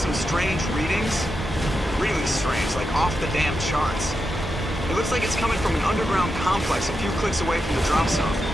Some strange readings. Really strange, like off the damn charts. It looks like it's coming from an underground complex a few clicks away from the drop zone.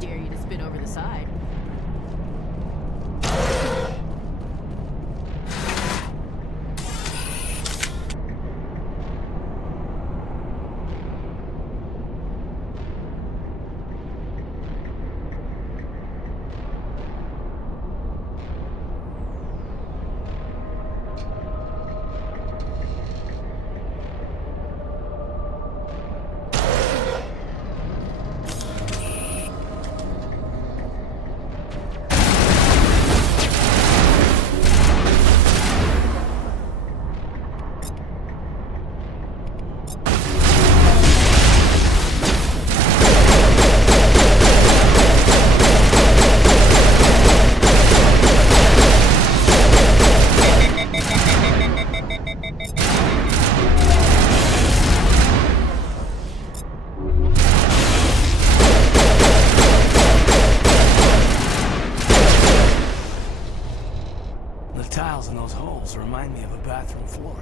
Dare you to spin over the side. The tiles in those holes remind me of a bathroom floor.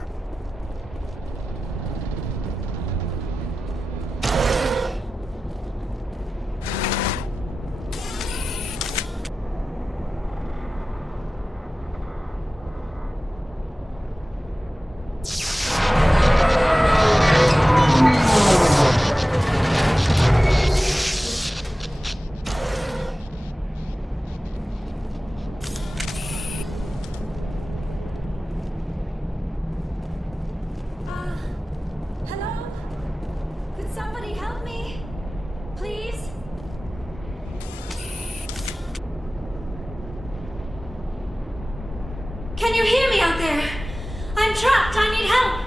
Hello? Could somebody help me? Please? Can you hear me out there? I'm trapped. I need help.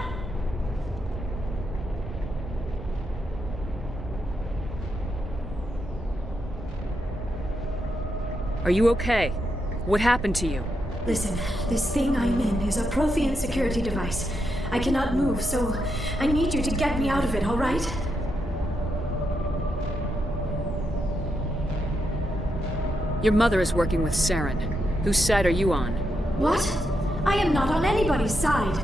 Are you okay? What happened to you? Listen, this thing I'm in is a Prothean security device. I cannot move, so I need you to get me out of it, all right? Your mother is working with Saren. Whose side are you on? What? I am not on anybody's side.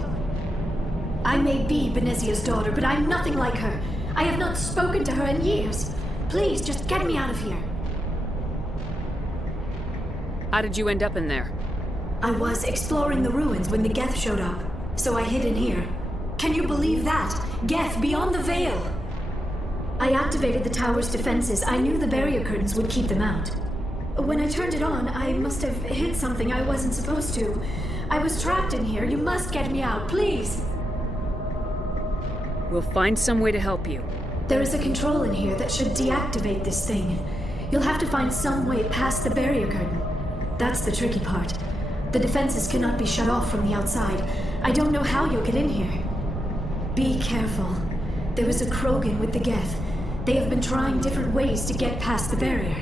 I may be Benezia's daughter, but I'm nothing like her. I have not spoken to her in years. Please, just get me out of here. How did you end up in there? I was exploring the ruins when the Geth showed up, so I hid in here. Can you believe that? Geth beyond the veil! I activated the tower's defenses. I knew the barrier curtains would keep them out. When I turned it on, I must have hit something I wasn't supposed to. I was trapped in here. You must get me out, please! We'll find some way to help you. There is a control in here that should deactivate this thing. You'll have to find some way past the barrier curtain. That's the tricky part. The defenses cannot be shut off from the outside. I don't know how you'll get in here. Be careful. There is a Krogan with the Geth. They have been trying different ways to get past the barrier.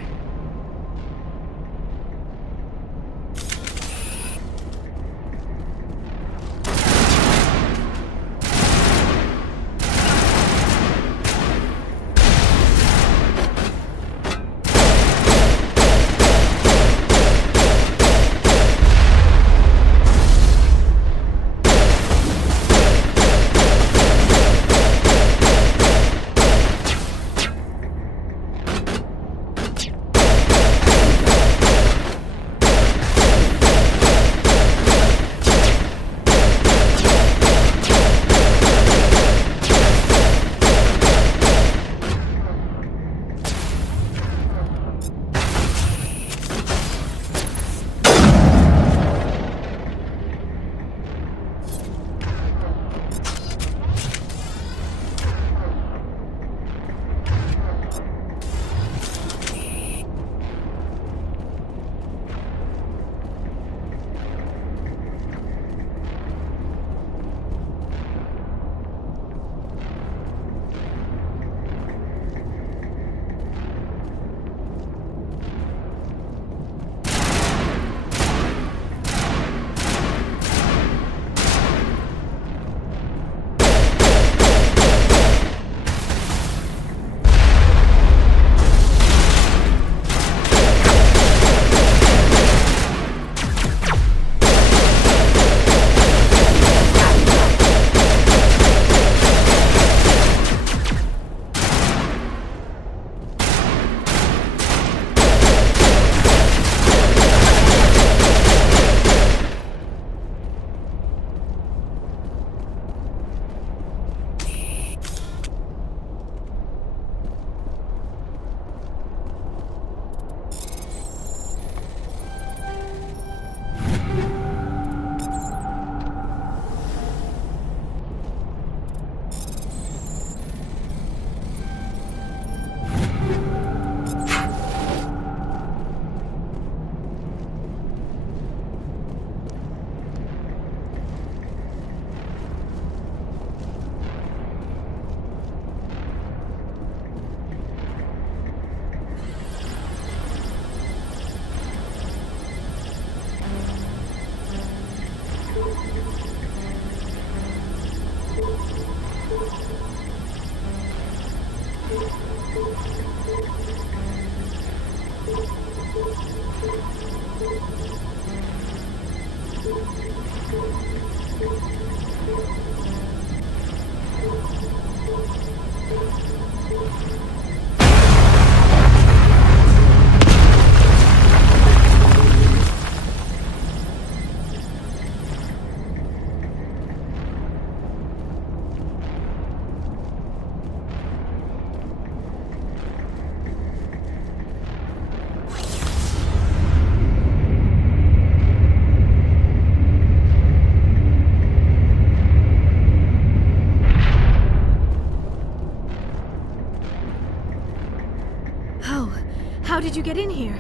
Oh, how did you get in here?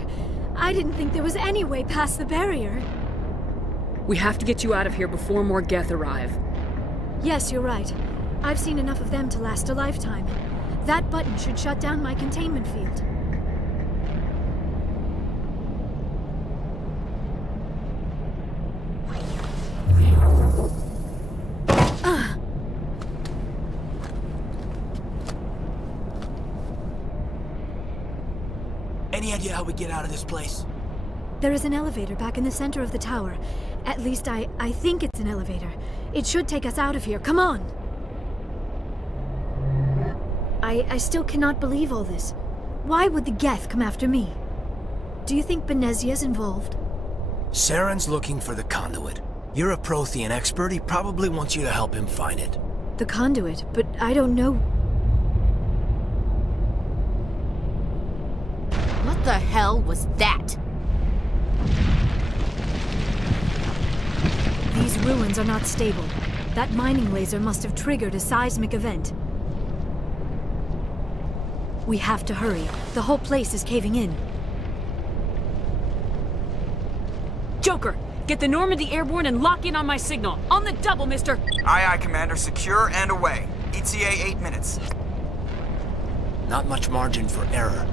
I didn't think there was any way past the barrier. We have to get you out of here before more Geth arrive. Yes, you're right. I've seen enough of them to last a lifetime. That button should shut down my containment field. Any idea how we get out of this place? There is an elevator back in the center of the tower. At least I think it's an elevator. It should take us out of here. Come on! I still cannot believe all this. Why would the Geth come after me? Do you think Benezia's involved? Saren's looking for the conduit. You're a Prothean expert. He probably wants you to help him find it. The conduit, but I don't know. What the hell was that? These ruins are not stable. That mining laser must have triggered a seismic event. We have to hurry. The whole place is caving in. Joker, get the Normandy airborne and lock in on my signal. On the double, mister! Aye, Commander. Secure and away. ETA 8 minutes. Not much margin for error.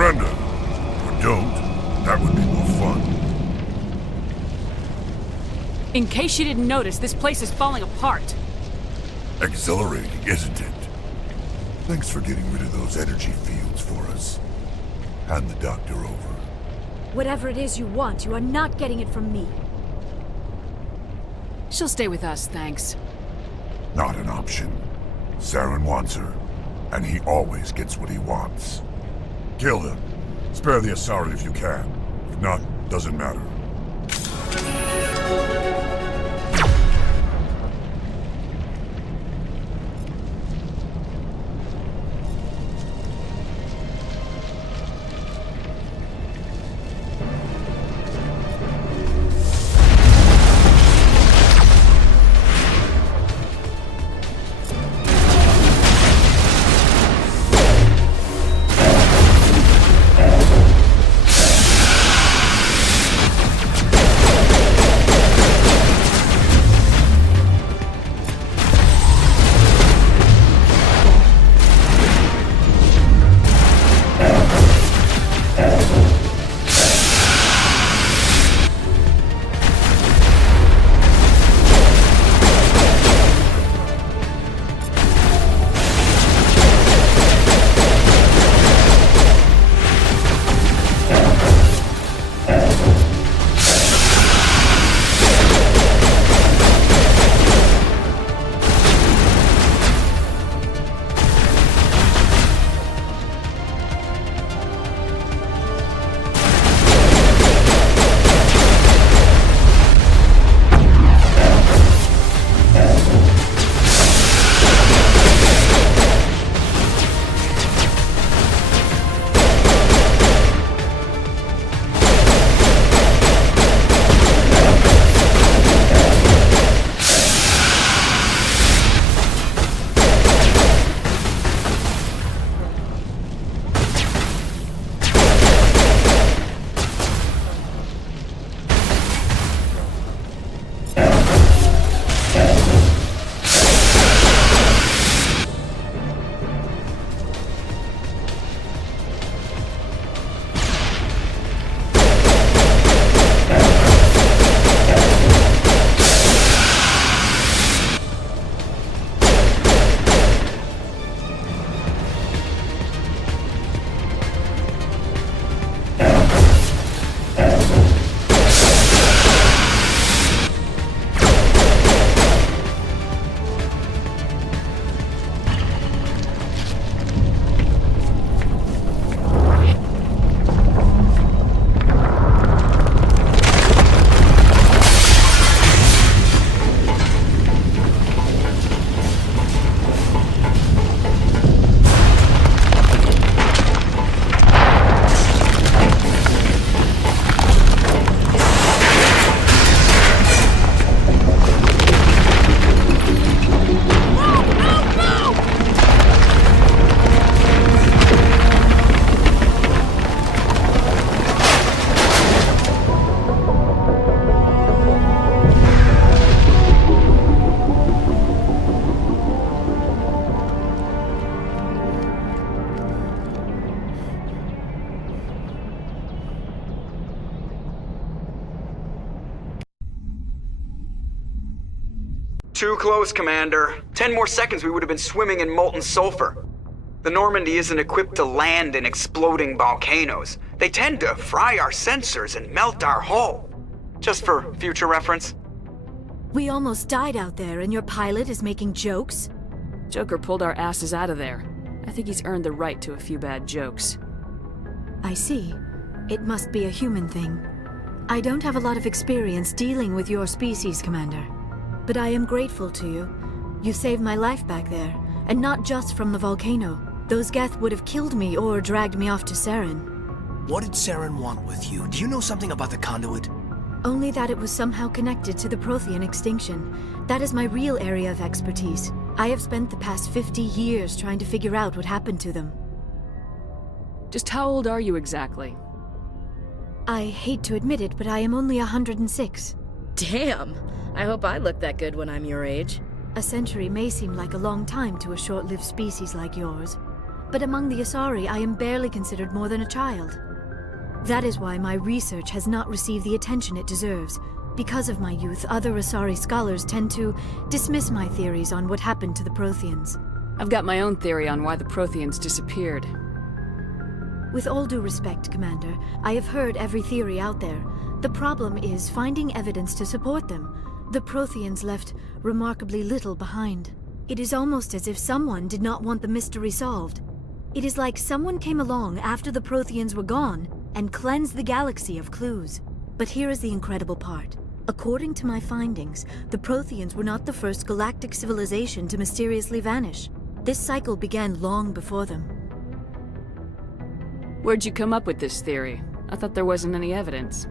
Surrender. Or don't. That would be more fun. In case you didn't notice, this place is falling apart. Exhilarating, isn't it? Thanks for getting rid of those energy fields for us. Hand the doctor over. Whatever it is you want, you are not getting it from me. She'll stay with us, thanks. Not an option. Saren wants her, and he always gets what he wants. Kill them. Spare the Asari if you can. If not, doesn't matter. Too close, Commander. 10 more seconds we would have been swimming in molten sulfur. The Normandy isn't equipped to land in exploding volcanoes. They tend to fry our sensors and melt our hull. Just for future reference. We almost died out there, and your pilot is making jokes? Joker pulled our asses out of there. I think he's earned the right to a few bad jokes. I see. It must be a human thing. I don't have a lot of experience dealing with your species, Commander. But I am grateful to you. You saved my life back there, and not just from the volcano. Those Geth would have killed me or dragged me off to Saren. What did Saren want with you? Do you know something about the conduit? Only that it was somehow connected to the Prothean extinction. That is my real area of expertise. I have spent the past 50 years trying to figure out what happened to them. Just how old are you exactly? I hate to admit it, but I am only 106. Damn! I hope I look that good when I'm your age. A century may seem like a long time to a short-lived species like yours, but among the Asari I am barely considered more than a child. That is why my research has not received the attention it deserves. Because of my youth, other Asari scholars tend to dismiss my theories on what happened to the Protheans. I've got my own theory on why the Protheans disappeared. With all due respect, Commander, I have heard every theory out there. The problem is finding evidence to support them. The Protheans left remarkably little behind. It is almost as if someone did not want the mystery solved. It is like someone came along after the Protheans were gone and cleansed the galaxy of clues. But here is the incredible part. According to my findings, the Protheans were not the first galactic civilization to mysteriously vanish. This cycle began long before them. Where'd you come up with this theory? I thought there wasn't any evidence.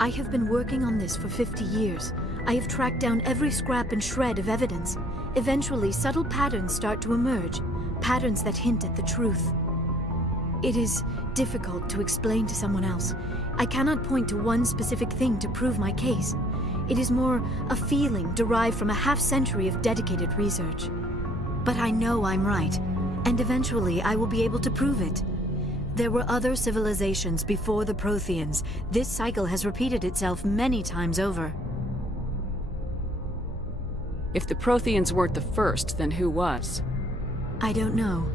I have been working on this for 50 years. I have tracked down every scrap and shred of evidence. Eventually, subtle patterns start to emerge, patterns that hint at the truth. It is difficult to explain to someone else. I cannot point to one specific thing to prove my case. It is more a feeling derived from a half-century of dedicated research. But I know I'm right, and eventually I will be able to prove it. There were other civilizations before the Protheans. This cycle has repeated itself many times over. If the Protheans weren't the first, then who was? I don't know.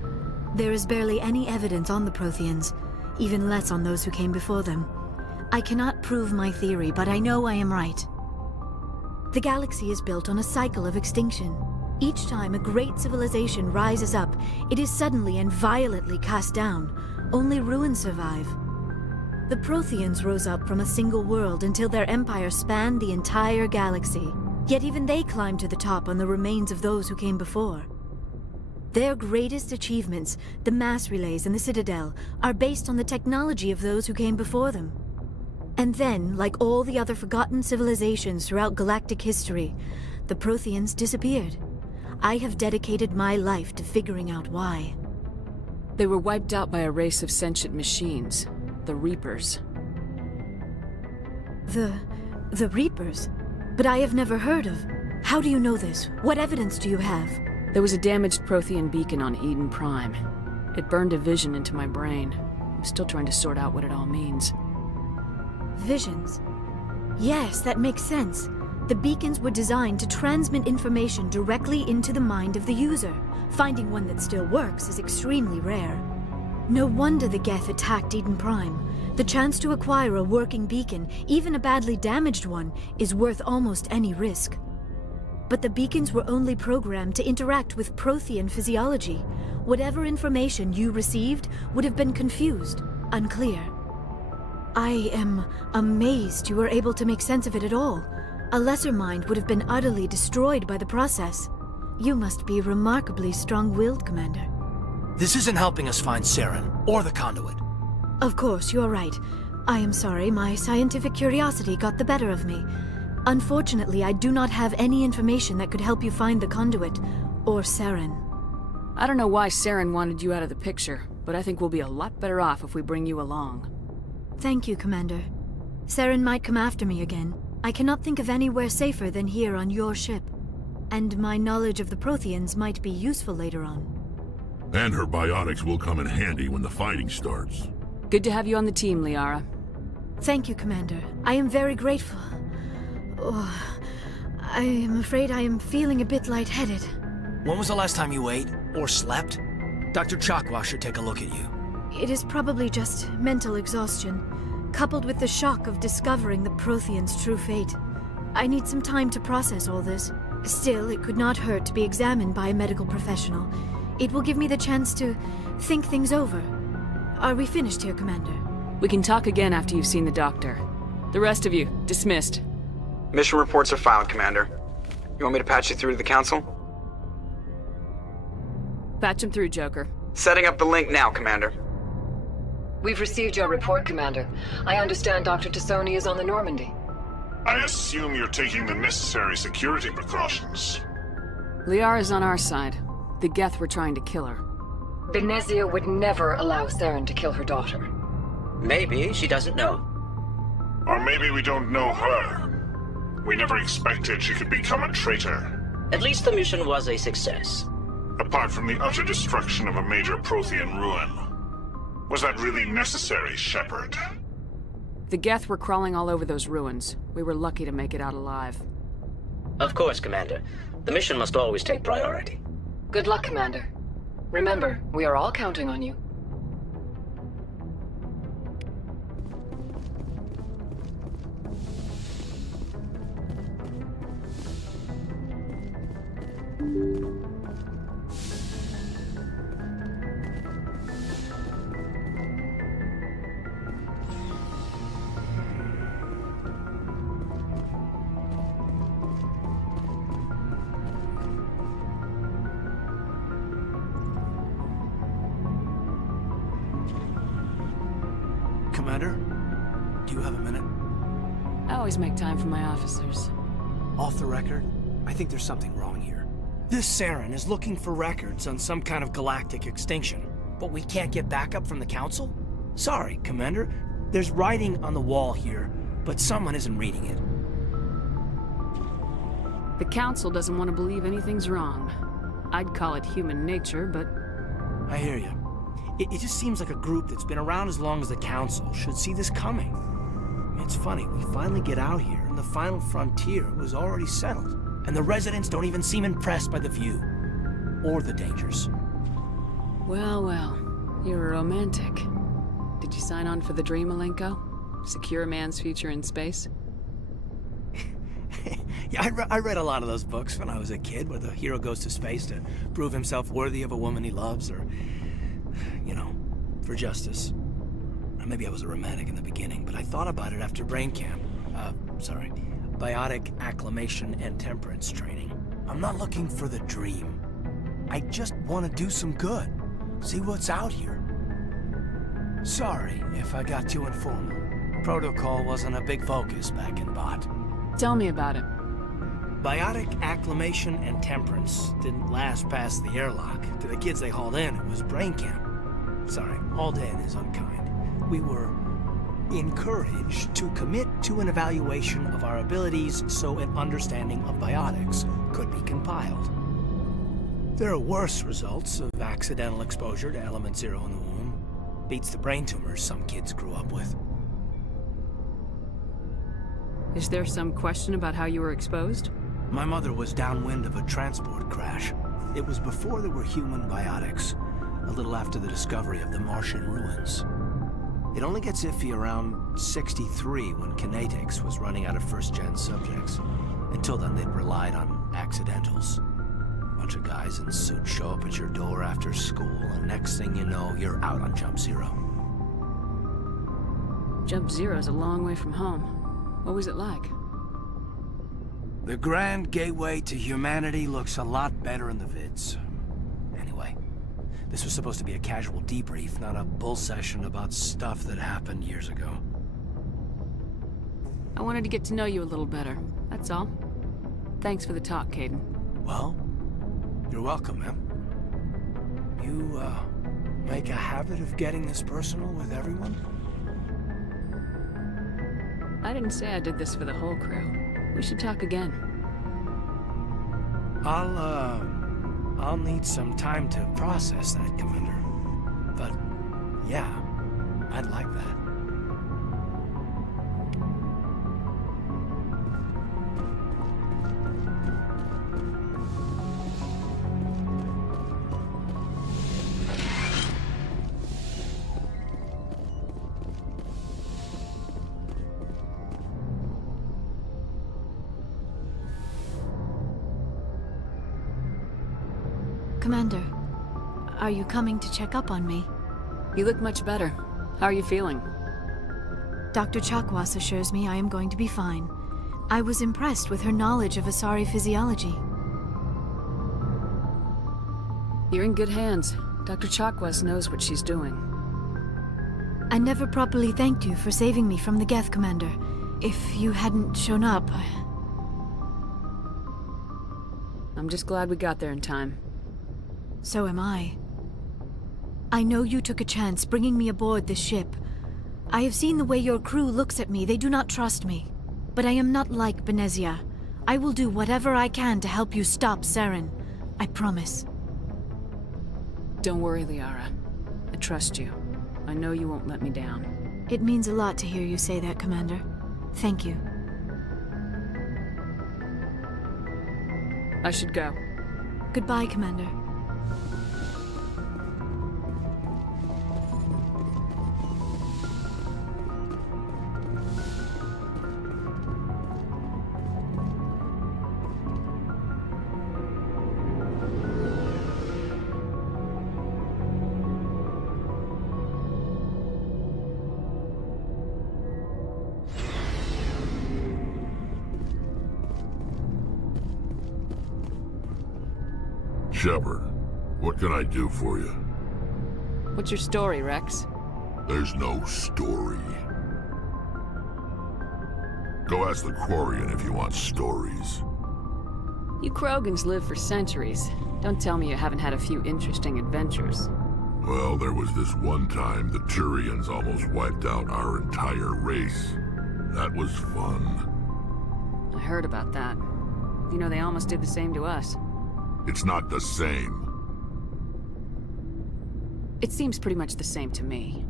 There is barely any evidence on the Protheans, even less on those who came before them. I cannot prove my theory, but I know I am right. The galaxy is built on a cycle of extinction. Each time a great civilization rises up, it is suddenly and violently cast down. Only ruins survive. The Protheans rose up from a single world until their empire spanned the entire galaxy. Yet even they climbed to the top on the remains of those who came before. Their greatest achievements, the mass relays and the Citadel, are based on the technology of those who came before them. And then, like all the other forgotten civilizations throughout galactic history, the Protheans disappeared. I have dedicated my life to figuring out why. They were wiped out by a race of sentient machines, the Reapers. The Reapers? But I have never heard of. How do you know this? What evidence do you have? There was a damaged Prothean beacon on Eden Prime. It burned a vision into my brain. I'm still trying to sort out what it all means. Visions? Yes, that makes sense. The beacons were designed to transmit information directly into the mind of the user. Finding one that still works is extremely rare. No wonder the Geth attacked Eden Prime. The chance to acquire a working beacon, even a badly damaged one, is worth almost any risk. But the beacons were only programmed to interact with Prothean physiology. Whatever information you received would have been confused, unclear. I am amazed you were able to make sense of it at all. A lesser mind would have been utterly destroyed by the process. You must be remarkably strong-willed, Commander. This isn't helping us find Saren, or the conduit. Of course, you are right. I am sorry, my scientific curiosity got the better of me. Unfortunately, I do not have any information that could help you find the conduit, or Saren. I don't know why Saren wanted you out of the picture, but I think we'll be a lot better off if we bring you along. Thank you, Commander. Saren might come after me again. I cannot think of anywhere safer than here on your ship. And my knowledge of the Protheans might be useful later on. And her biotics will come in handy when the fighting starts. Good to have you on the team, Liara. Thank you, Commander. I am very grateful. Oh, I am afraid I am feeling a bit lightheaded. When was the last time you ate or slept? Dr. Chakwa should take a look at you. It is probably just mental exhaustion, coupled with the shock of discovering the Prothean's true fate. I need some time to process all this. Still, it could not hurt to be examined by a medical professional. It will give me the chance to think things over. Are we finished here, Commander? We can talk again after you've seen the doctor. The rest of you, dismissed. Mission reports are filed, Commander. You want me to patch you through to the Council? Patch him through, Joker. Setting up the link now, Commander. We've received your report, Commander. I understand Dr. Tassoni is on the Normandy. I assume you're taking the necessary security precautions. Liara's on our side. The Geth were trying to kill her. Venezia would never allow Saren to kill her daughter. Maybe she doesn't know. Or maybe we don't know her. We never expected she could become a traitor. At least the mission was a success. Apart from the utter destruction of a major Prothean ruin. Was that really necessary, Shepard? The Geth were crawling all over those ruins. We were lucky to make it out alive. Of course, Commander. The mission must always take priority. Good luck, Commander. Remember, we are all counting on you. Commander, do you have a minute? I always make time for my officers. Off the record, I think there's something wrong here. This Saren is looking for records on some kind of galactic extinction, but we can't get backup from the Council? Sorry, Commander. There's writing on the wall here, but someone isn't reading it. The Council doesn't want to believe anything's wrong. I'd call it human nature, but... I hear you. It just seems like a group that's been around as long as the Council should see this coming. It's funny, we finally get out here, and the final frontier was already settled. And the residents don't even seem impressed by the view. Or the dangers. Well, well. You're a romantic. Did you sign on for the dream, Malenko? Secure a man's future in space? Yeah, I read a lot of those books when I was a kid, where the hero goes to space to prove himself worthy of a woman he loves, or... you know, for justice. Maybe I was a romantic in the beginning, but I thought about it after brain camp. Biotic acclimation and temperance training. I'm not looking for the dream. I just want to do some good. See what's out here. Sorry if I got too informal. Protocol wasn't a big focus back in Bot. Tell me about it. Biotic acclimation and temperance didn't last past the airlock. To the kids they hauled in, it was brain camp. Sorry, hauled in is unkind. We were encouraged to commit to an evaluation of our abilities so an understanding of biotics could be compiled. There are worse results of accidental exposure to element 0 in the womb. Beats the brain tumors some kids grew up with. Is there some question about how you were exposed? My mother was downwind of a transport crash. It was before there were human biotics, a little after the discovery of the Martian ruins. It only gets iffy around 63 when Kinetics was running out of first-gen subjects. Until then, they'd relied on accidentals. A bunch of guys in suits show up at your door after school, and next thing you know, you're out on Jump Zero. Jump Zero's a long way from home. What was it like? The grand gateway to humanity looks a lot better in the vids. Anyway, this was supposed to be a casual debrief, not a bull session about stuff that happened years ago. I wanted to get to know you a little better, that's all. Thanks for the talk, Caden. Well, you're welcome, man. You, make a habit of getting this personal with everyone? I didn't say I did this for the whole crew. We should talk again. I'll need some time to process that, Commander. But, yeah, I'd like that. Commander, are you coming to check up on me? You look much better. How are you feeling? Dr. Chakwas assures me I am going to be fine. I was impressed with her knowledge of Asari physiology. You're in good hands. Dr. Chakwas knows what she's doing. I never properly thanked you for saving me from the Geth, Commander. If you hadn't shown up... I'm just glad we got there in time. So am I. I know you took a chance bringing me aboard this ship. I have seen the way your crew looks at me. They do not trust me. But I am not like Benezia. I will do whatever I can to help you stop Saren. I promise. Don't worry, Liara. I trust you. I know you won't let me down. It means a lot to hear you say that, Commander. Thank you. I should go. Goodbye, Commander. Shepard, what can I do for you? What's your story, Rex? There's no story. Go ask the Quarian if you want stories. You Krogans live for centuries. Don't tell me you haven't had a few interesting adventures. Well, there was this one time the Turians almost wiped out our entire race. That was fun. I heard about that. You know, they almost did the same to us. It's not the same. It seems pretty much the same to me.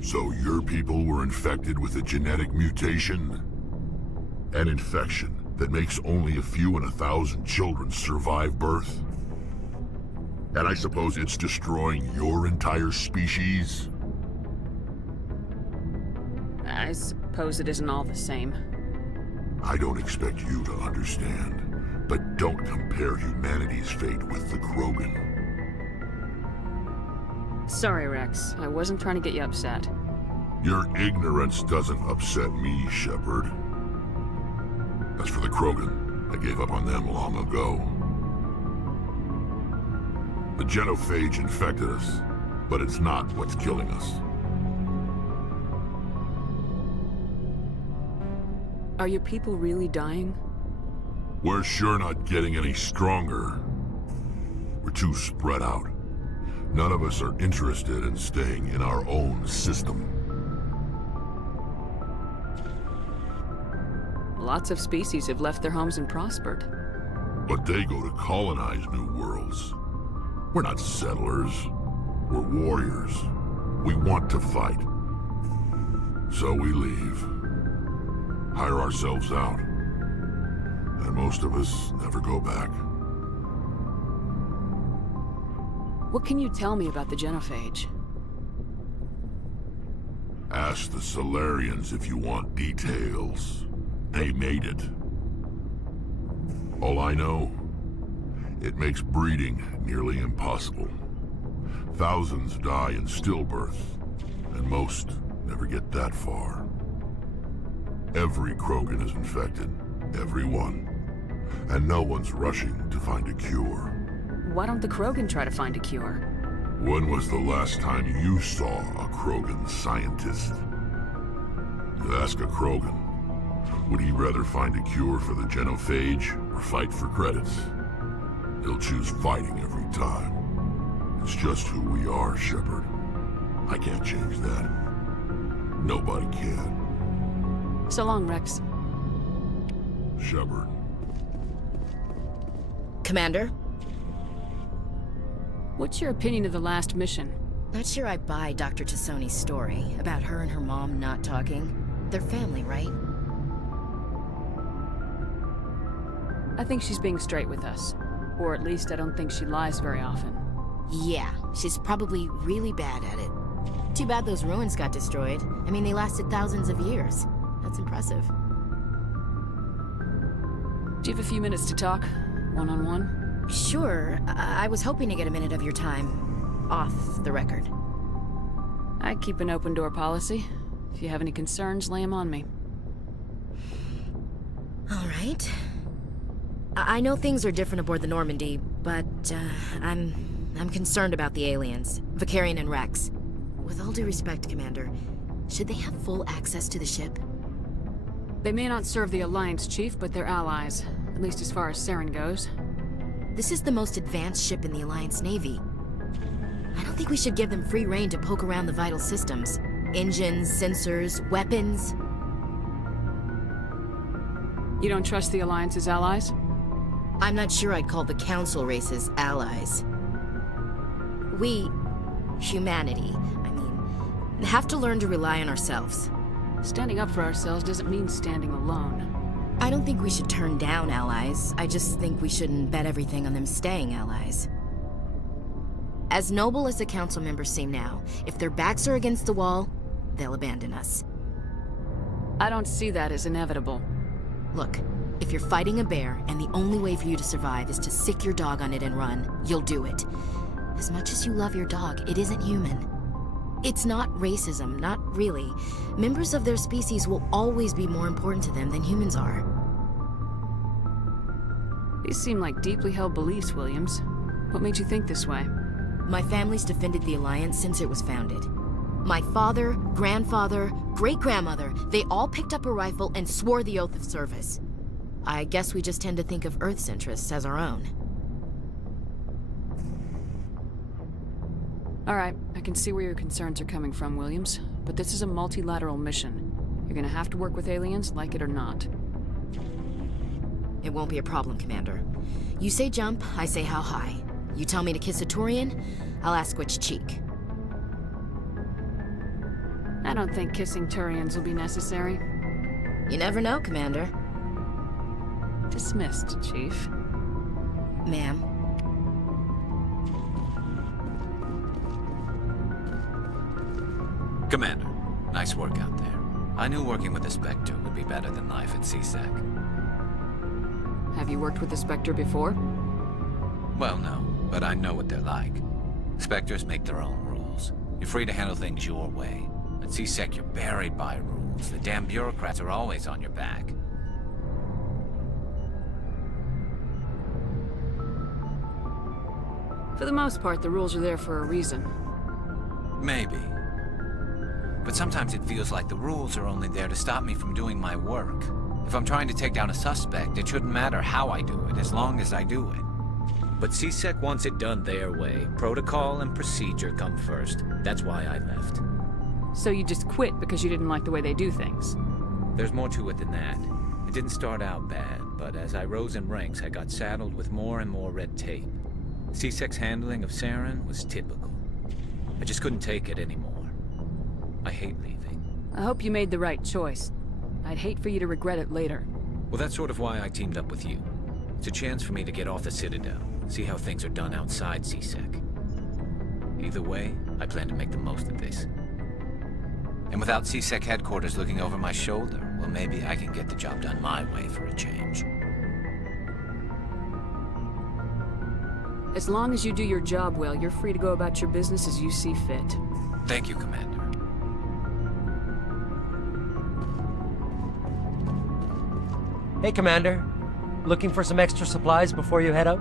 So your people were infected with a genetic mutation? An infection that makes only a few in 1,000 children survive birth? And I suppose it's destroying your entire species? I suppose it isn't all the same. I don't expect you to understand. But don't compare humanity's fate with the Krogan. Sorry, Rex. I wasn't trying to get you upset. Your ignorance doesn't upset me, Shepard. As for the Krogan, I gave up on them long ago. The genophage infected us, but it's not what's killing us. Are your people really dying? We're sure not getting any stronger. We're too spread out. None of us are interested in staying in our own system. Lots of species have left their homes and prospered. But they go to colonize new worlds. We're not settlers. We're warriors. We want to fight. So we leave. Hire ourselves out. And most of us never go back. What can you tell me about the genophage? Ask the Solarians if you want details. They made it. All I know, it makes breeding nearly impossible. Thousands die in stillbirth, and most never get that far. Every Krogan is infected. Every one. And no one's rushing to find a cure. Why don't the Krogan try to find a cure? When was the last time you saw a Krogan scientist? You ask a Krogan, would he rather find a cure for the genophage or fight for credits? He'll choose fighting every time. It's just who we are, Shepard. I can't change that. Nobody can. So long, Rex. Shepard. Commander? What's your opinion of the last mission? Not sure I buy Dr. Tassoni's story about her and her mom not talking. They're family, right? I think she's being straight with us. Or at least I don't think she lies very often. Yeah, she's probably really bad at it. Too bad those ruins got destroyed. I mean, they lasted thousands of years. That's impressive. Do you have a few minutes to talk? One-on-one? Sure. I was hoping to get a minute of your time off the record. I keep an open door policy. If you have any concerns, lay them on me. All right. I know things are different aboard the Normandy, but I'm concerned about the aliens, Vicarian and Rex. With all due respect, Commander, should they have full access to the ship? They may not serve the Alliance, Chief, but they're allies. At least as far as Saren goes. This is the most advanced ship in the Alliance Navy. I don't think we should give them free rein to poke around the vital systems. Engines, sensors, weapons. You don't trust the Alliance's allies? I'm not sure I'd call the Council races allies. We, humanity, have to learn to rely on ourselves. Standing up for ourselves doesn't mean standing alone. I don't think we should turn down allies. I just think we shouldn't bet everything on them staying allies. As noble as the Council members seem now, if their backs are against the wall, they'll abandon us. I don't see that as inevitable. Look, if you're fighting a bear and the only way for you to survive is to sick your dog on it and run, you'll do it. As much as you love your dog, it isn't human. It's not racism, not really. Members of their species will always be more important to them than humans are. These seem like deeply held beliefs, Williams. What made you think this way? My family's defended the Alliance since it was founded. My father, grandfather, great-grandmother, they all picked up a rifle and swore the oath of service. I guess we just tend to think of Earth's interests as our own. All right, I can see where your concerns are coming from, Williams. But this is a multilateral mission. You're gonna have to work with aliens, like it or not. It won't be a problem, Commander. You say jump, I say how high. You tell me to kiss a Turian, I'll ask which cheek. I don't think kissing Turians will be necessary. You never know, Commander. Dismissed, Chief. Ma'am. Commander, nice work out there. I knew working with the Spectre would be better than life at CSEC. Have you worked with the Spectre before? Well, no, but I know what they're like. Spectres make their own rules. You're free to handle things your way. At CSEC, you're buried by rules. The damn bureaucrats are always on your back. For the most part, the rules are there for a reason. Maybe. But sometimes it feels like the rules are only there to stop me from doing my work. If I'm trying to take down a suspect, it shouldn't matter how I do it, as long as I do it. But CSEC wants it done their way. Protocol and procedure come first. That's why I left. So you just quit because you didn't like the way they do things? There's more to it than that. It didn't start out bad, but as I rose in ranks, I got saddled with more and more red tape. CSEC's handling of Saren was typical. I just couldn't take it anymore. I hate leaving. I hope you made the right choice. I'd hate for you to regret it later. Well, that's sort of why I teamed up with you. It's a chance for me to get off the Citadel, see how things are done outside CSEC. Either way, I plan to make the most of this. And without CSEC headquarters looking over my shoulder, well, maybe I can get the job done my way for a change. As long as you do your job well, you're free to go about your business as you see fit. Thank you, Commander. Hey, Commander. Looking for some extra supplies before you head out?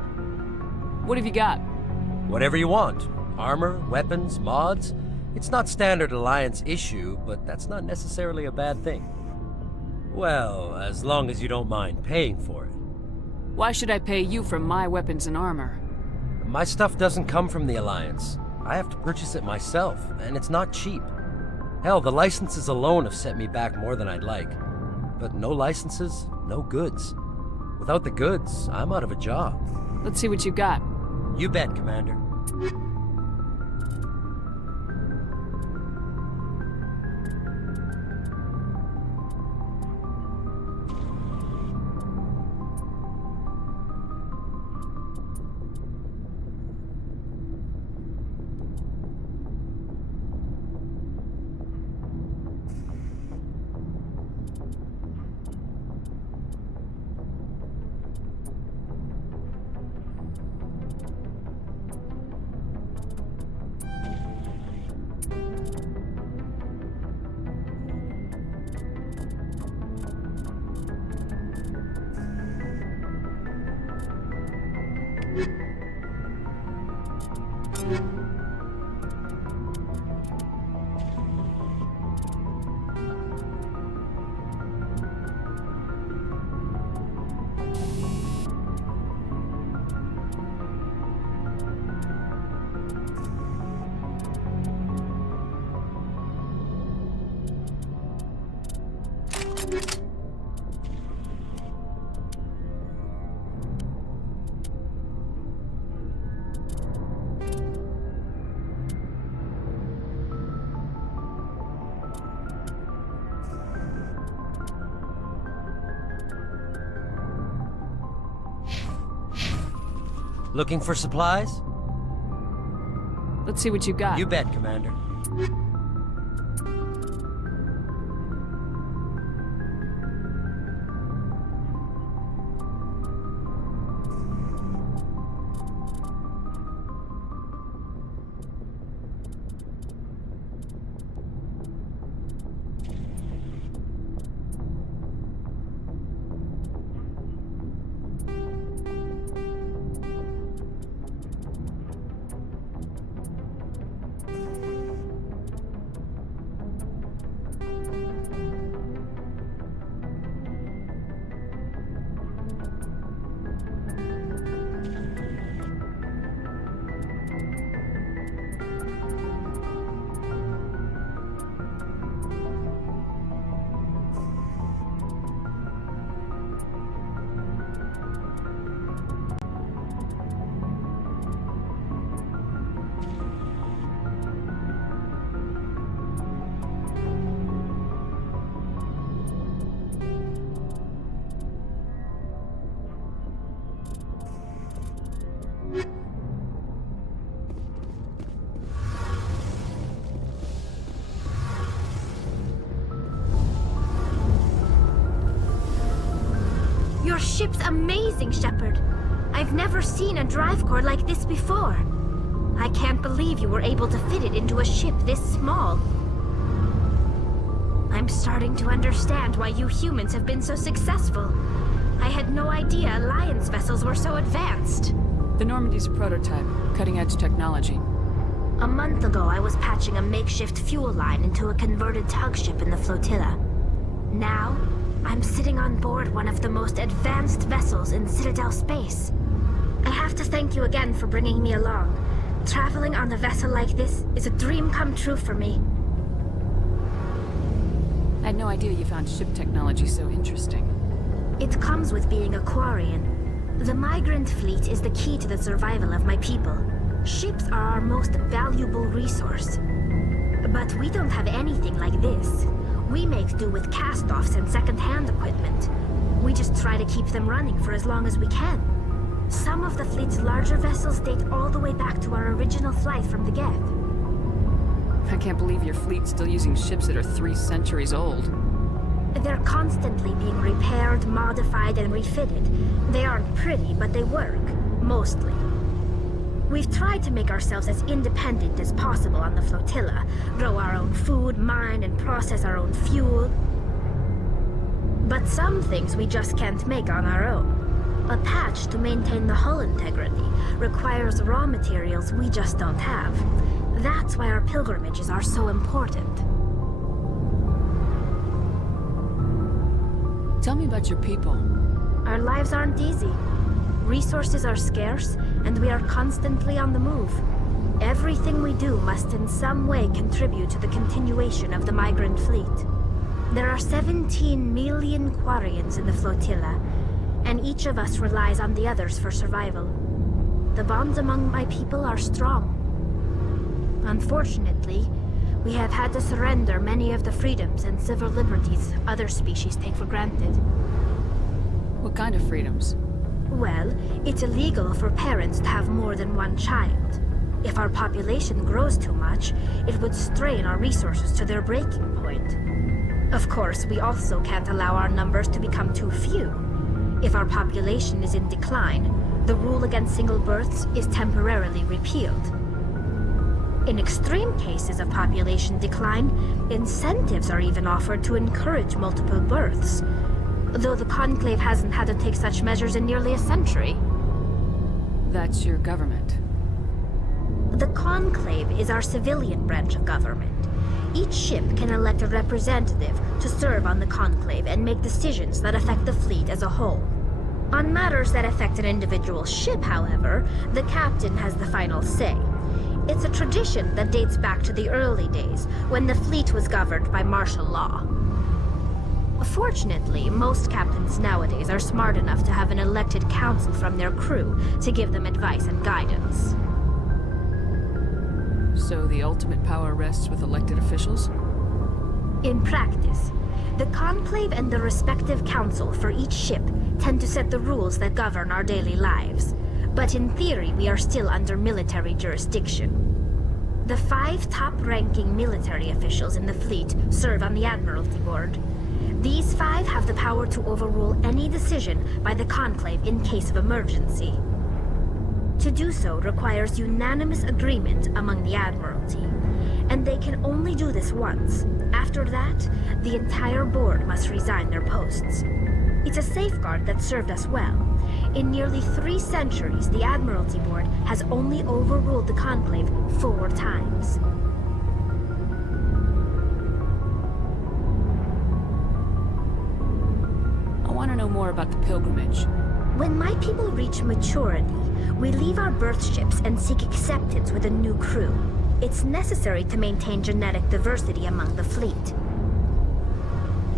What have you got? Whatever you want. Armor, weapons, mods. It's not standard Alliance issue, but that's not necessarily a bad thing. Well, as long as you don't mind paying for it. Why should I pay you for my weapons and armor? My stuff doesn't come from the Alliance. I have to purchase it myself, and it's not cheap. Hell, the licenses alone have set me back more than I'd like. But no licenses, no goods. Without the goods, I'm out of a job. Let's see what you got. You bet, Commander. Looking for supplies? Let's see what you got. You bet, Commander. Your ship's amazing, Shepard. I've never seen a drive core like this before. I can't believe you were able to fit it into a ship this small. I'm starting to understand why you humans have been so successful. I had no idea Alliance vessels were so advanced. The Normandy's a prototype, cutting-edge technology. A month ago, I was patching a makeshift fuel line into a converted tug ship in the flotilla. Now, I'm sitting on board one of the most advanced vessels in Citadel space. I have to thank you again for bringing me along. Traveling on a vessel like this is a dream come true for me. I had no idea you found ship technology so interesting. It comes with being a Quarian. The migrant fleet is the key to the survival of my people. Ships are our most valuable resource. But we don't have anything like this. We make do with cast-offs and second-hand equipment. We just try to keep them running for as long as we can. Some of the fleet's larger vessels date all the way back to our original flight from the Geth. I can't believe your fleet's still using ships that are 3 centuries old. They're constantly being repaired, modified, and refitted. They aren't pretty, but they work. Mostly. We've tried to make ourselves as independent as possible on the flotilla, grow our own food, mine and process our own fuel. But some things we just can't make on our own. A patch to maintain the hull integrity requires raw materials we just don't have. That's why our pilgrimages are so important. Tell me about your people. Our lives aren't easy. Resources are scarce, and we are constantly on the move. Everything we do must in some way contribute to the continuation of the migrant fleet. There are 17 million Quarians in the flotilla, and each of us relies on the others for survival. The bonds among my people are strong. Unfortunately, we have had to surrender many of the freedoms and civil liberties other species take for granted. What kind of freedoms? Well, it's illegal for parents to have more than one child. If our population grows too much, it would strain our resources to their breaking point. Of course, we also can't allow our numbers to become too few. If our population is in decline, the rule against single births is temporarily repealed. In extreme cases of population decline, incentives are even offered to encourage multiple births, though the Conclave hasn't had to take such measures in nearly a century. That's your government. The Conclave is our civilian branch of government. Each ship can elect a representative to serve on the Conclave and make decisions that affect the fleet as a whole. On matters that affect an individual ship, however, the captain has the final say. It's a tradition that dates back to the early days, when the fleet was governed by martial law. Fortunately, most captains nowadays are smart enough to have an elected council from their crew to give them advice and guidance. So the ultimate power rests with elected officials? In practice, the Conclave and the respective council for each ship tend to set the rules that govern our daily lives. But in theory, we are still under military jurisdiction. The 5 top-ranking military officials in the fleet serve on the Admiralty Board. These 5 have the power to overrule any decision by the Conclave in case of emergency. To do so requires unanimous agreement among the Admiralty, and they can only do this once. After that, the entire board must resign their posts. It's a safeguard that served us well. In nearly 3 centuries, the Admiralty Board has only overruled the Conclave 4 times. I want to know more about the pilgrimage. When my people reach maturity, we leave our birth ships and seek acceptance with a new crew. It's necessary to maintain genetic diversity among the fleet.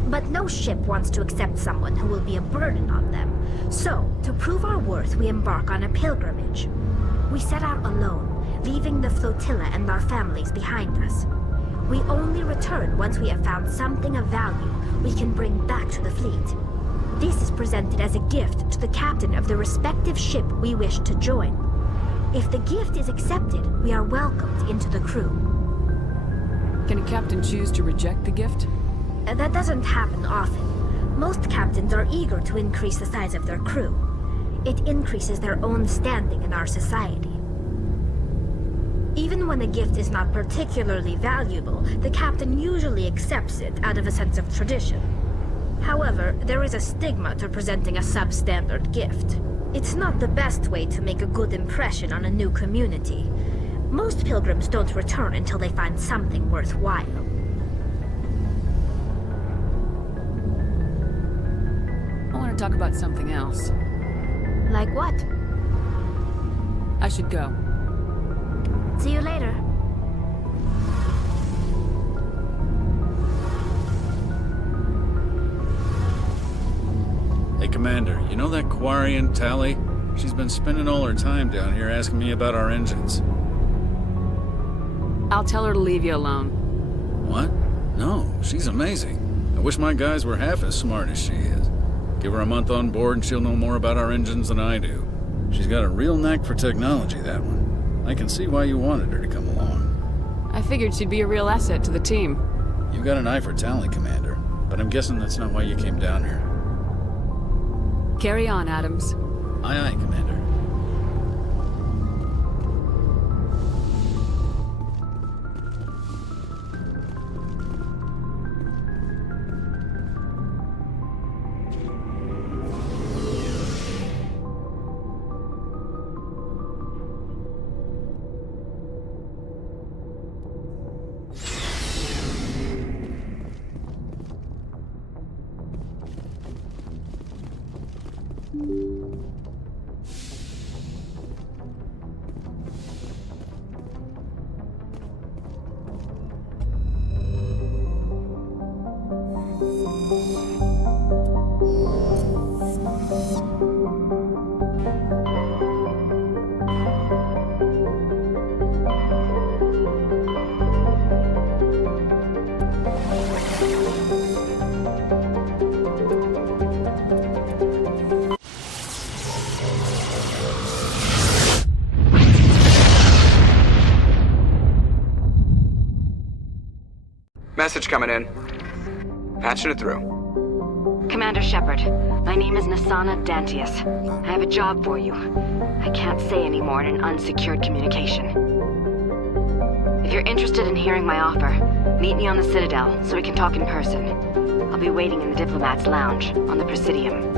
But no ship wants to accept someone who will be a burden on them. So, to prove our worth, we embark on a pilgrimage. We set out alone, leaving the flotilla and our families behind us. We only return once we have found something of value we can bring back to the fleet. This is presented as a gift to the captain of the respective ship we wish to join. If the gift is accepted, we are welcomed into the crew. Can a captain choose to reject the gift? That doesn't happen often. Most captains are eager to increase the size of their crew. It increases their own standing in our society. Even when a gift is not particularly valuable, the captain usually accepts it out of a sense of tradition. However, there is a stigma to presenting a substandard gift. It's not the best way to make a good impression on a new community. Most pilgrims don't return until they find something worthwhile. I want to talk about something else. Like what? I should go. See you later. Hey, Commander, you know that Quarian, Tally? She's been spending all her time down here asking me about our engines. I'll tell her to leave you alone. What? No, she's amazing. I wish my guys were half as smart as she is. Give her a month on board and she'll know more about our engines than I do. She's got a real knack for technology, that one. I can see why you wanted her to come along. I figured she'd be a real asset to the team. You've got an eye for talent, Commander, but I'm guessing that's not why you came down here. Carry on, Adams. Aye, aye, Commander. Message coming in. Patching it through. Commander Shepard, my name is Nasana Dantius. I have a job for you. I can't say any more in an unsecured communication. If you're interested in hearing my offer, meet me on the Citadel so we can talk in person. I'll be waiting in the Diplomat's Lounge on the Presidium.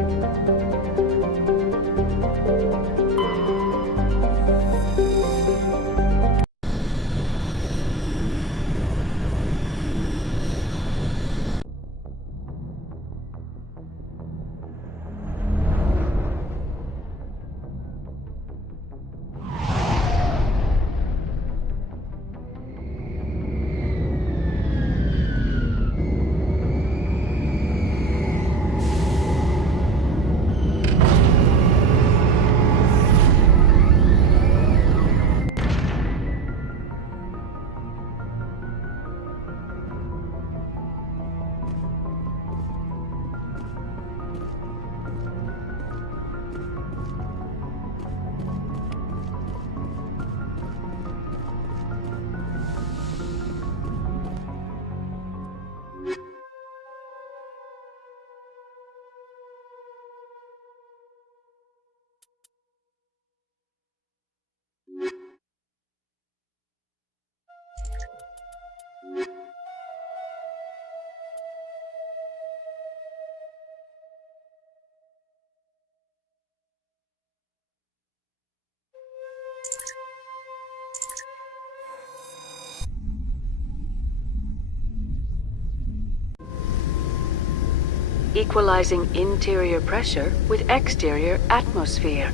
equalizing interior pressure with exterior atmosphere.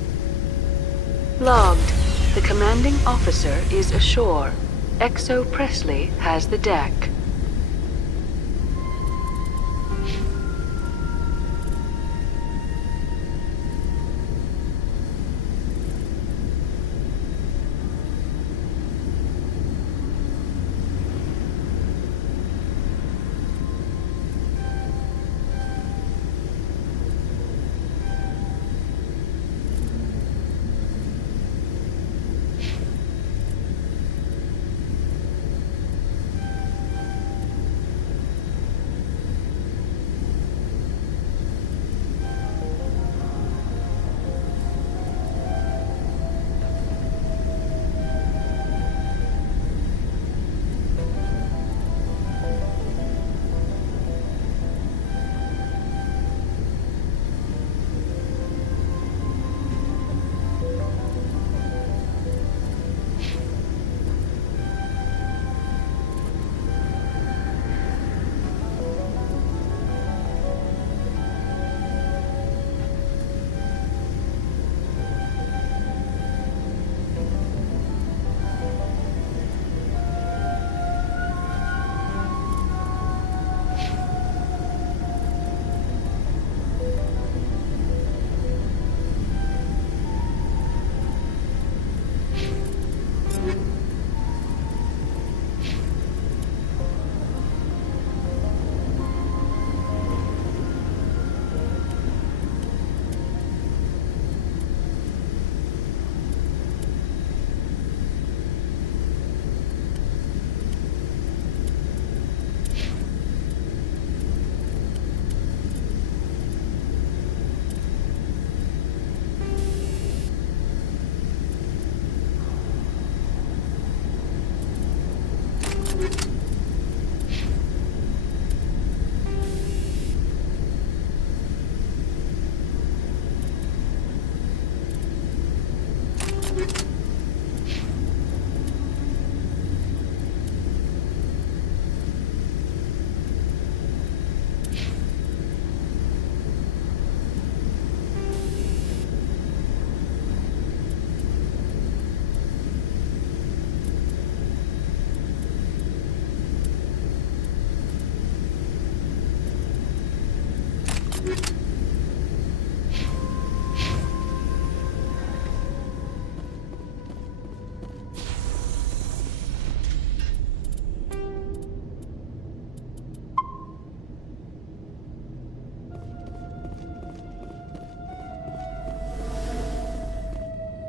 Logged. The commanding officer is ashore. Exo Presley has the deck.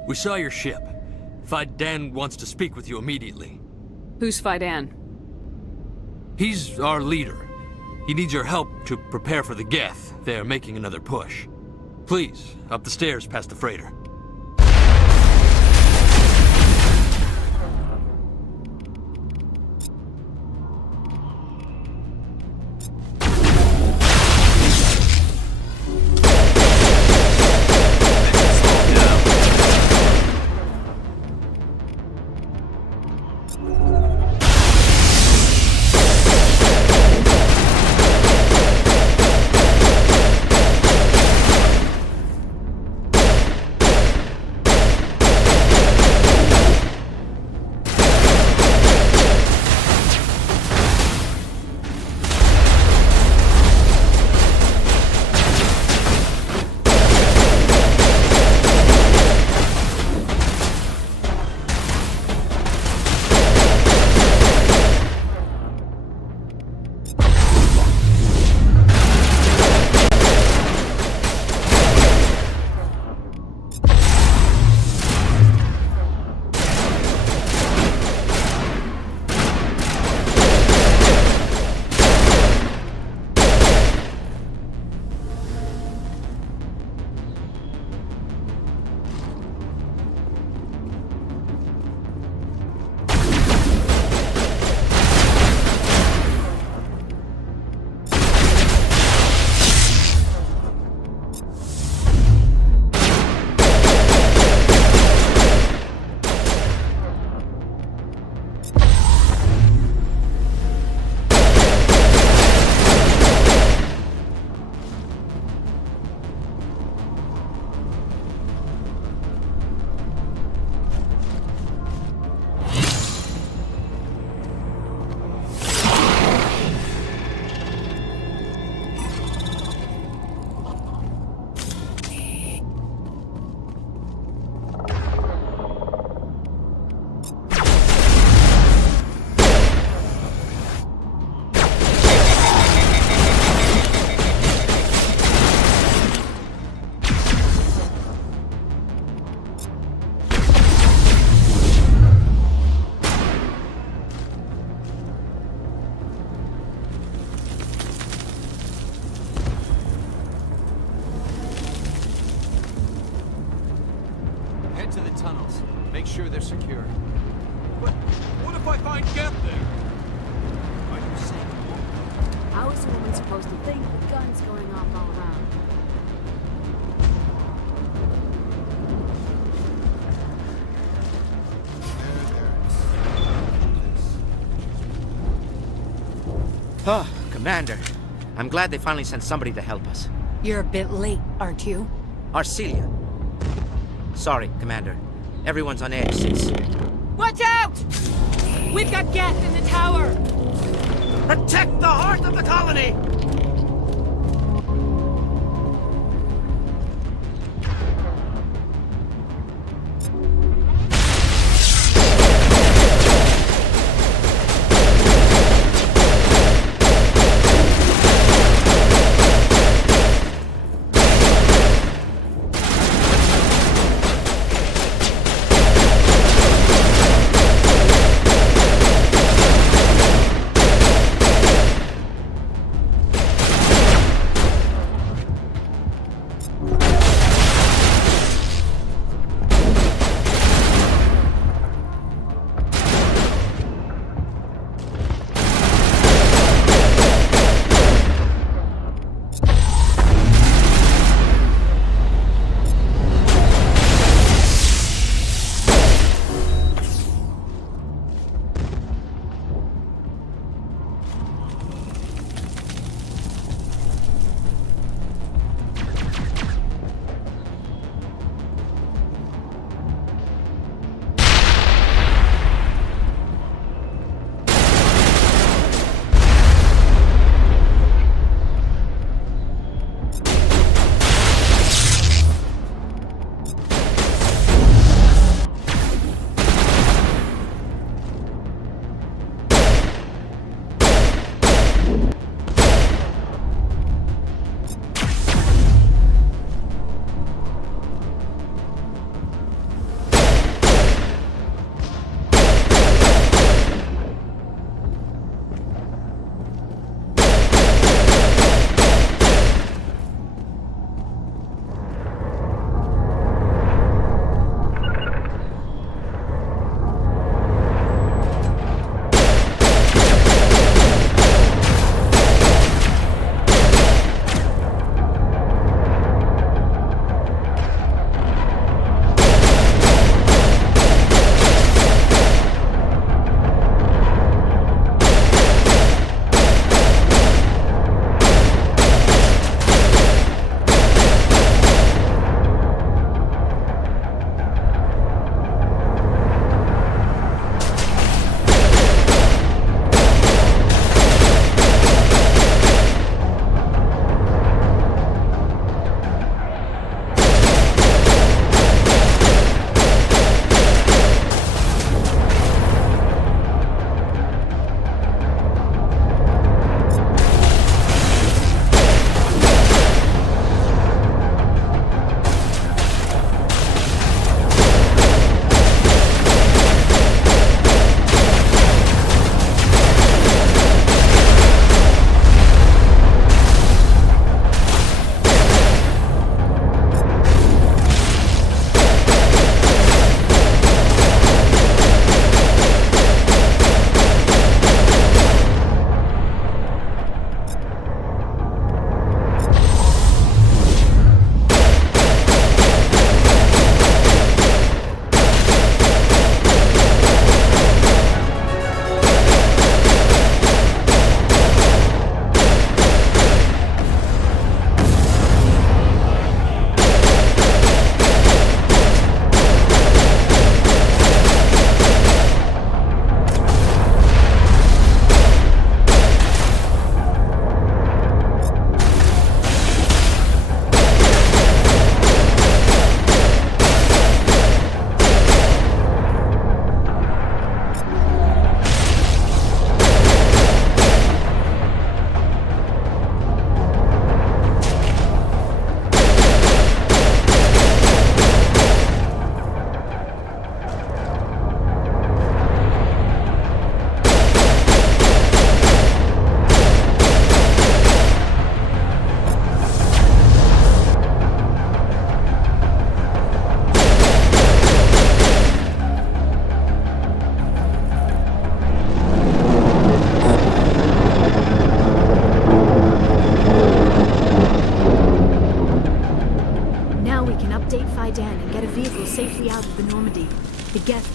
We saw your ship. Fidan wants to speak with you immediately. Who's Fidan? He's our leader. He needs your help to prepare for the Geth. They're making another push. Please, up the stairs past the freighter. through, they're secure. But what if I find Geth there? Are you saying? How is a woman supposed to think with guns going off all around? Oh, Commander. I'm glad they finally sent somebody to help us. You're a bit late, aren't you? Arcelia. Sorry, Commander. Everyone's on edge since... Watch out! We've got Geth in the tower! Protect the heart of the colony!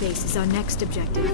base is our next objective.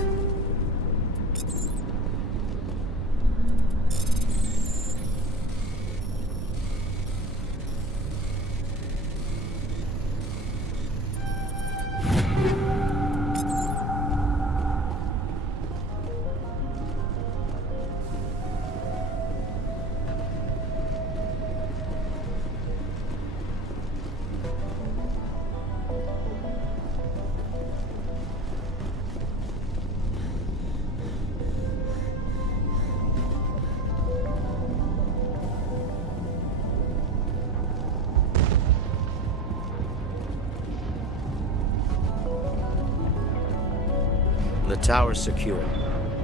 The tower's secure.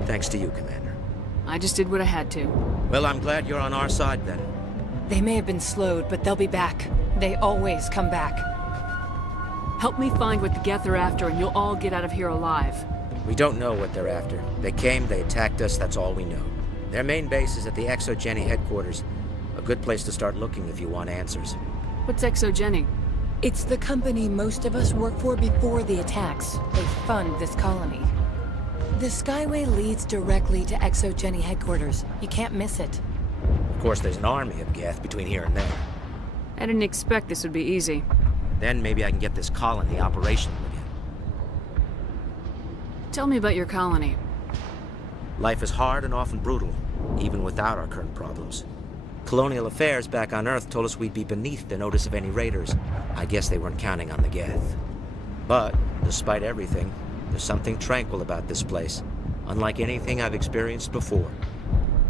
Thanks to you, Commander. I just did what I had to. Well, I'm glad you're on our side, then. They may have been slowed, but they'll be back. They always come back. Help me find what the Geth are after, and you'll all get out of here alive. We don't know what they're after. They came, they attacked us, that's all we know. Their main base is at the Exogeny headquarters. A good place to start looking if you want answers. What's Exogeny? It's the company most of us worked for before the attacks. They fund this colony. The Skyway leads directly to Exogeny headquarters. You can't miss it. Of course, there's an army of Geth between here and there. I didn't expect this would be easy. Then maybe I can get this colony operational again. Tell me about your colony. Life is hard and often brutal, even without our current problems. Colonial affairs back on Earth told us we'd be beneath the notice of any raiders. I guess they weren't counting on the Geth. But, despite everything, there's something tranquil about this place, unlike anything I've experienced before.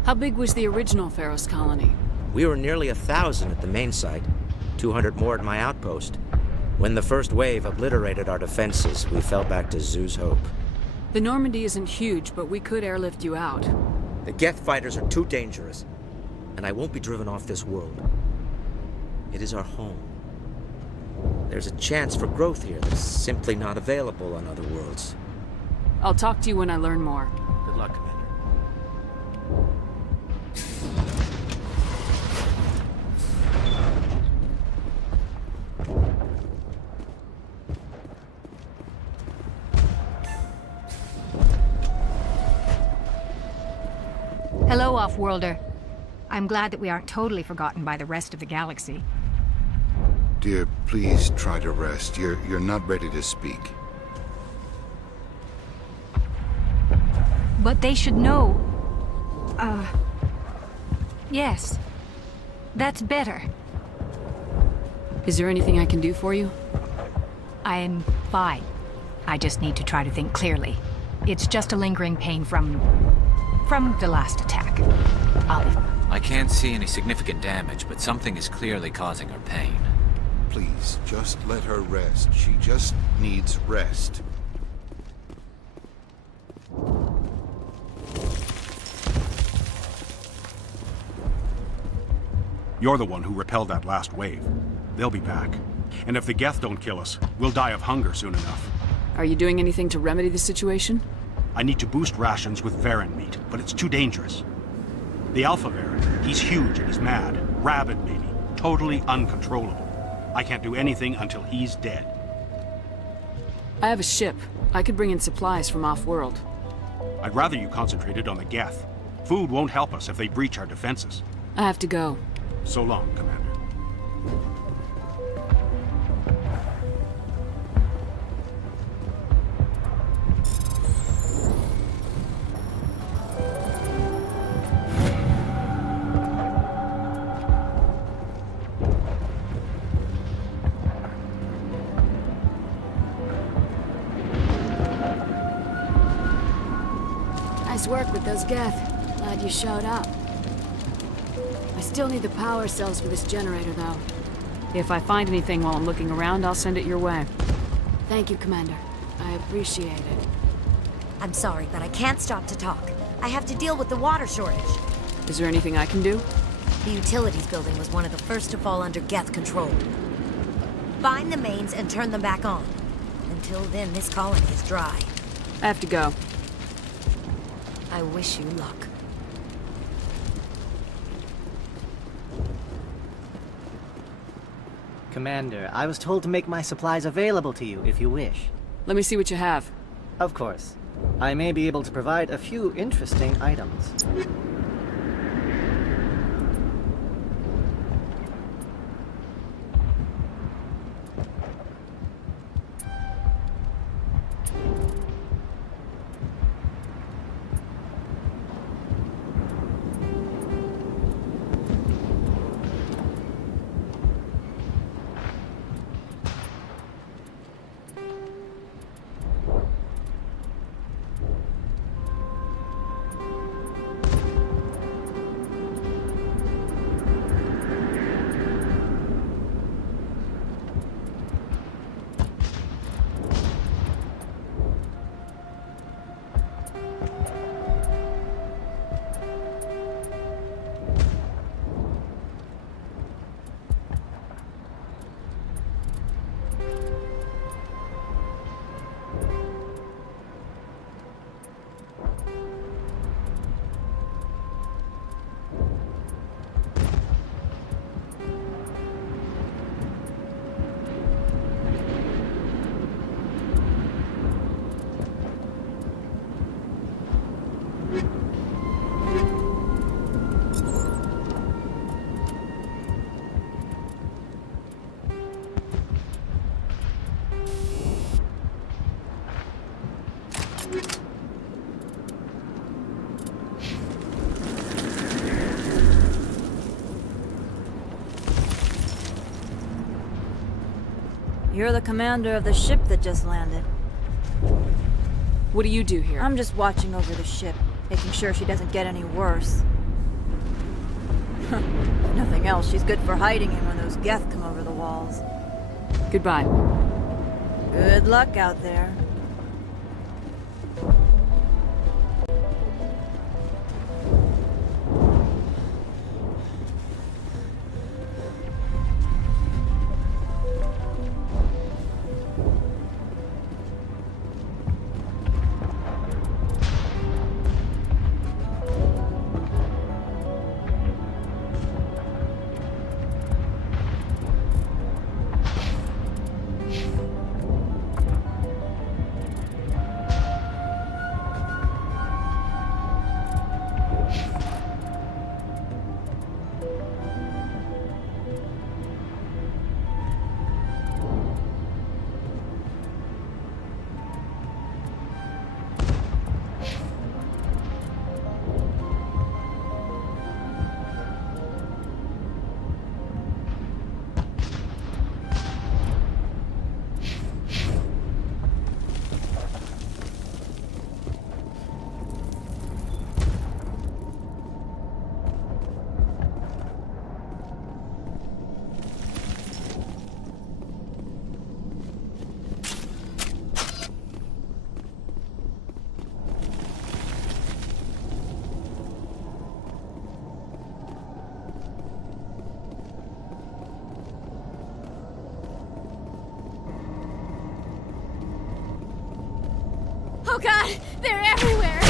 How big was the original Pharaoh's colony? We were nearly 1,000 at the main site, 200 more at my outpost. When the first wave obliterated our defenses, we fell back to Zoo's hope. The Normandy isn't huge, but we could airlift you out. The Geth fighters are too dangerous, and I won't be driven off this world. It is our home. There's a chance for growth here that's simply not available on other worlds. I'll talk to you when I learn more. Good luck, Commander. Hello, Off-Worlder. I'm glad that we aren't totally forgotten by the rest of the galaxy. Dear, please try to rest. You're not ready to speak. But they should know. Yes. That's better. Is there anything I can do for you? I'm fine. I just need to try to think clearly. It's just a lingering pain from the last attack. I can't see any significant damage, but something is clearly causing her pain. Please, just let her rest. She just needs rest. You're the one who repelled that last wave. They'll be back. And if the Geth don't kill us, we'll die of hunger soon enough. Are you doing anything to remedy the situation? I need to boost rations with Varren meat, but it's too dangerous. The Alpha Varren, he's huge and he's mad. Rabid, maybe. Totally uncontrollable. I can't do anything until he's dead. I have a ship. I could bring in supplies from off-world. I'd rather you concentrated on the Geth. Food won't help us if they breach our defenses. I have to go. So long, Commander. Nice work with those Geth. Glad you showed up. I still need the power cells for this generator, though. If I find anything while I'm looking around, I'll send it your way. Thank you, Commander. I appreciate it. I'm sorry, but I can't stop to talk. I have to deal with the water shortage. Is there anything I can do? The utilities building was one of the first to fall under Geth control. Find the mains and turn them back on. Until then, this colony is dry. I have to go. I wish you luck. Commander, I was told to make my supplies available to you if you wish. Let me see what you have. Of course. I may be able to provide a few interesting items. You're the commander of the ship that just landed. What do you do here? I'm just watching over the ship, making sure she doesn't get any worse. If nothing else, she's good for hiding in when those Geth come over the walls. Goodbye. Good luck out there. Oh god, they're everywhere!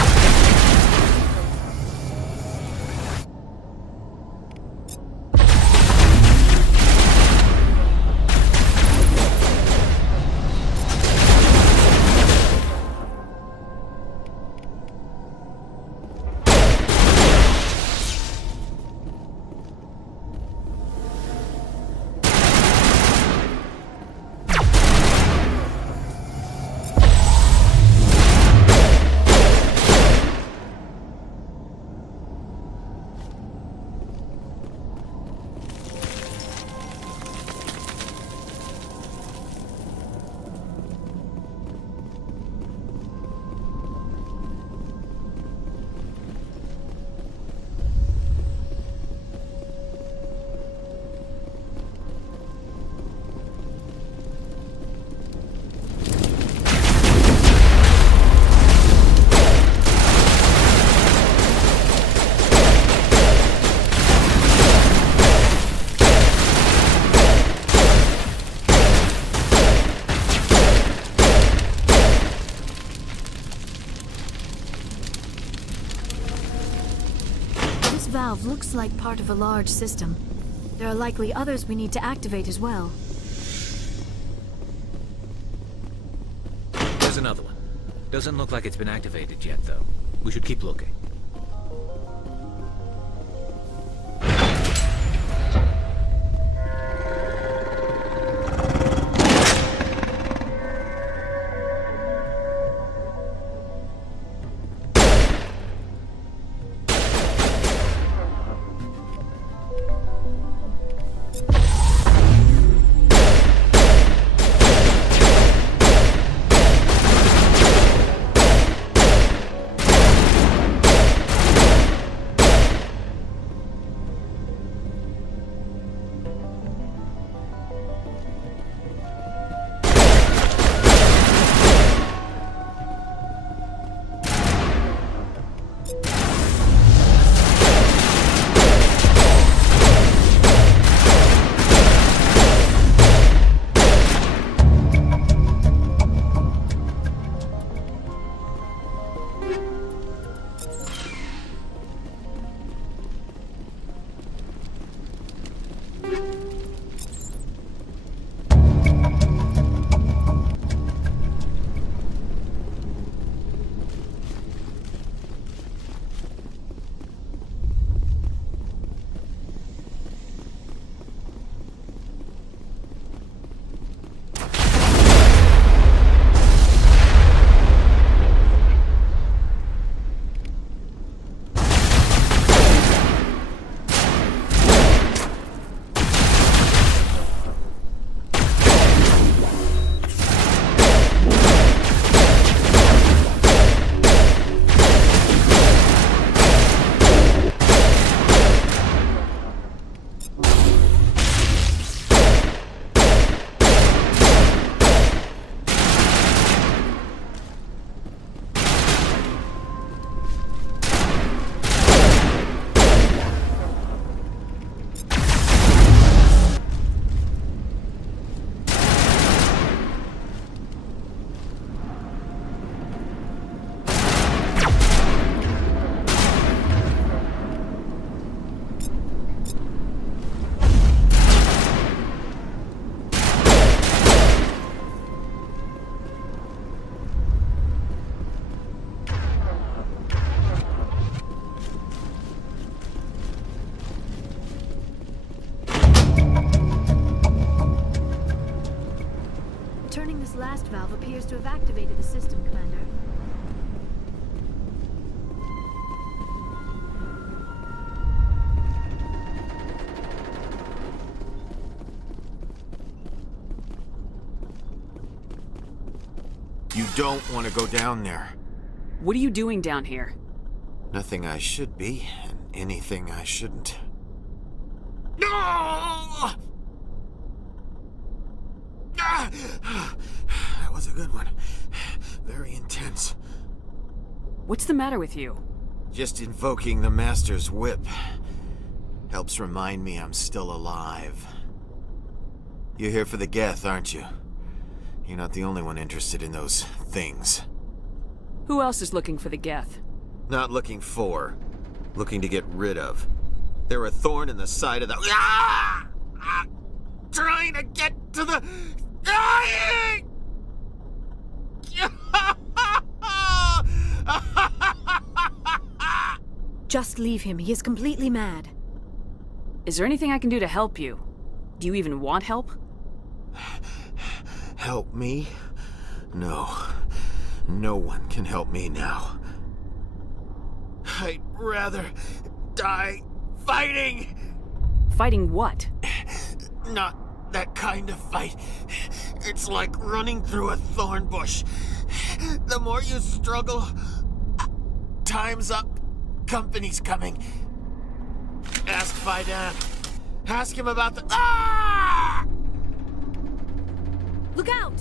Valve looks like part of a large system. There are likely others we need to activate as well. There's another one. Doesn't look like it's been activated yet, though. We should keep looking. Last valve appears to have activated the system, Commander. You don't want to go down there. What are you doing down here? Nothing I should be, and anything I shouldn't. No! That was a good one. Very intense. What's the matter with you? Just invoking the Master's whip helps remind me I'm still alive. You're here for the Geth, aren't you? You're not the only one interested in those things. Who else is looking for the Geth? Not looking for. Looking to get rid of. They're a thorn in the side of the... Ah! Ah! Trying to get to the... Dying! Just leave him. He is completely mad. Is there anything I can do to help you? Do you even want help? Help me? No. No one can help me now. I'd rather die fighting! Fighting what? Not that kind of fight. It's like running through a thorn bush. The more you struggle, time's up. Company's coming. Ask Faidan. Ask him about the... Ah! Look out!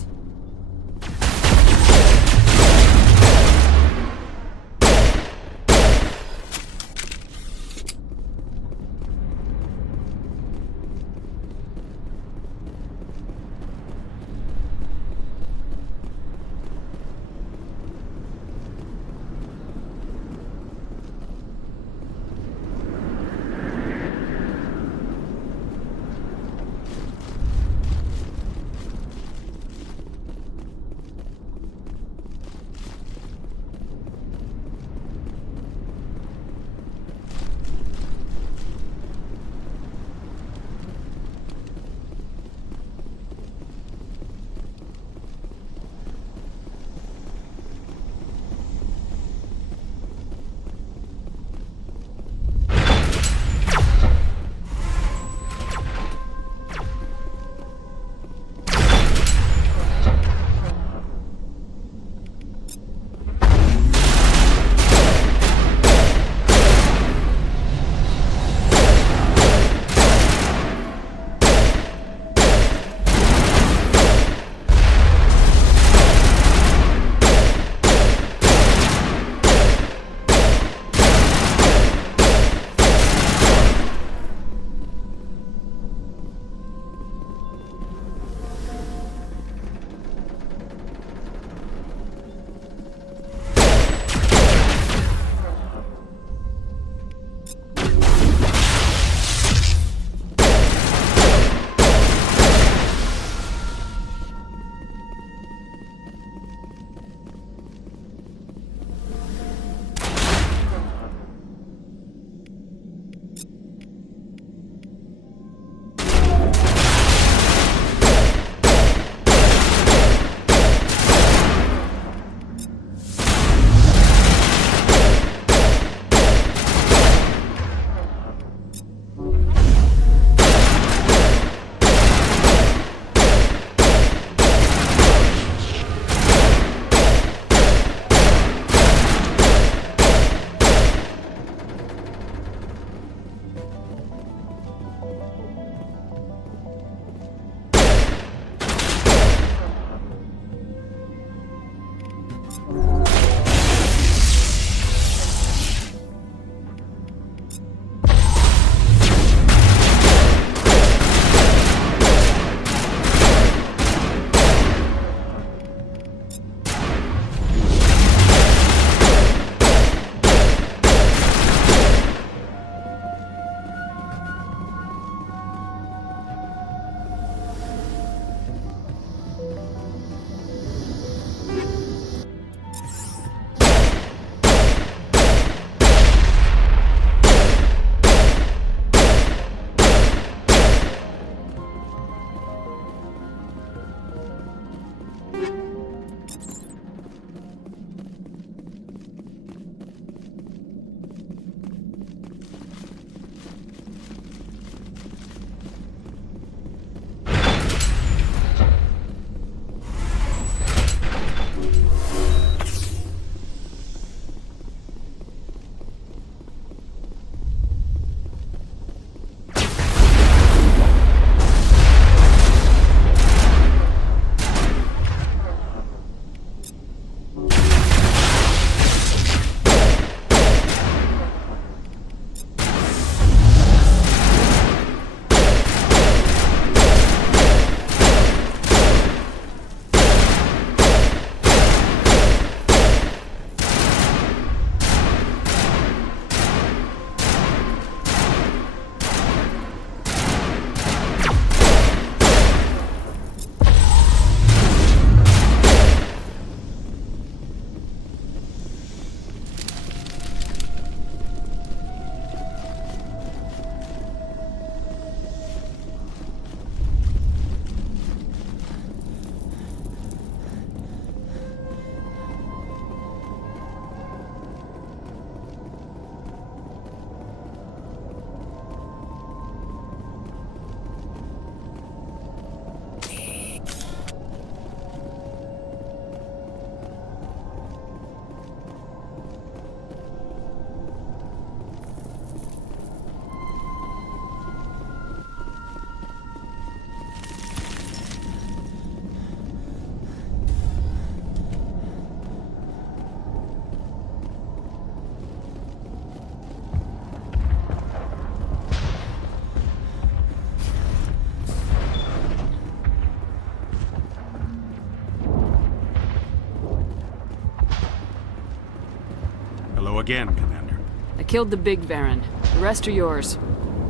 again, Commander. I killed the big Varen. The rest are yours.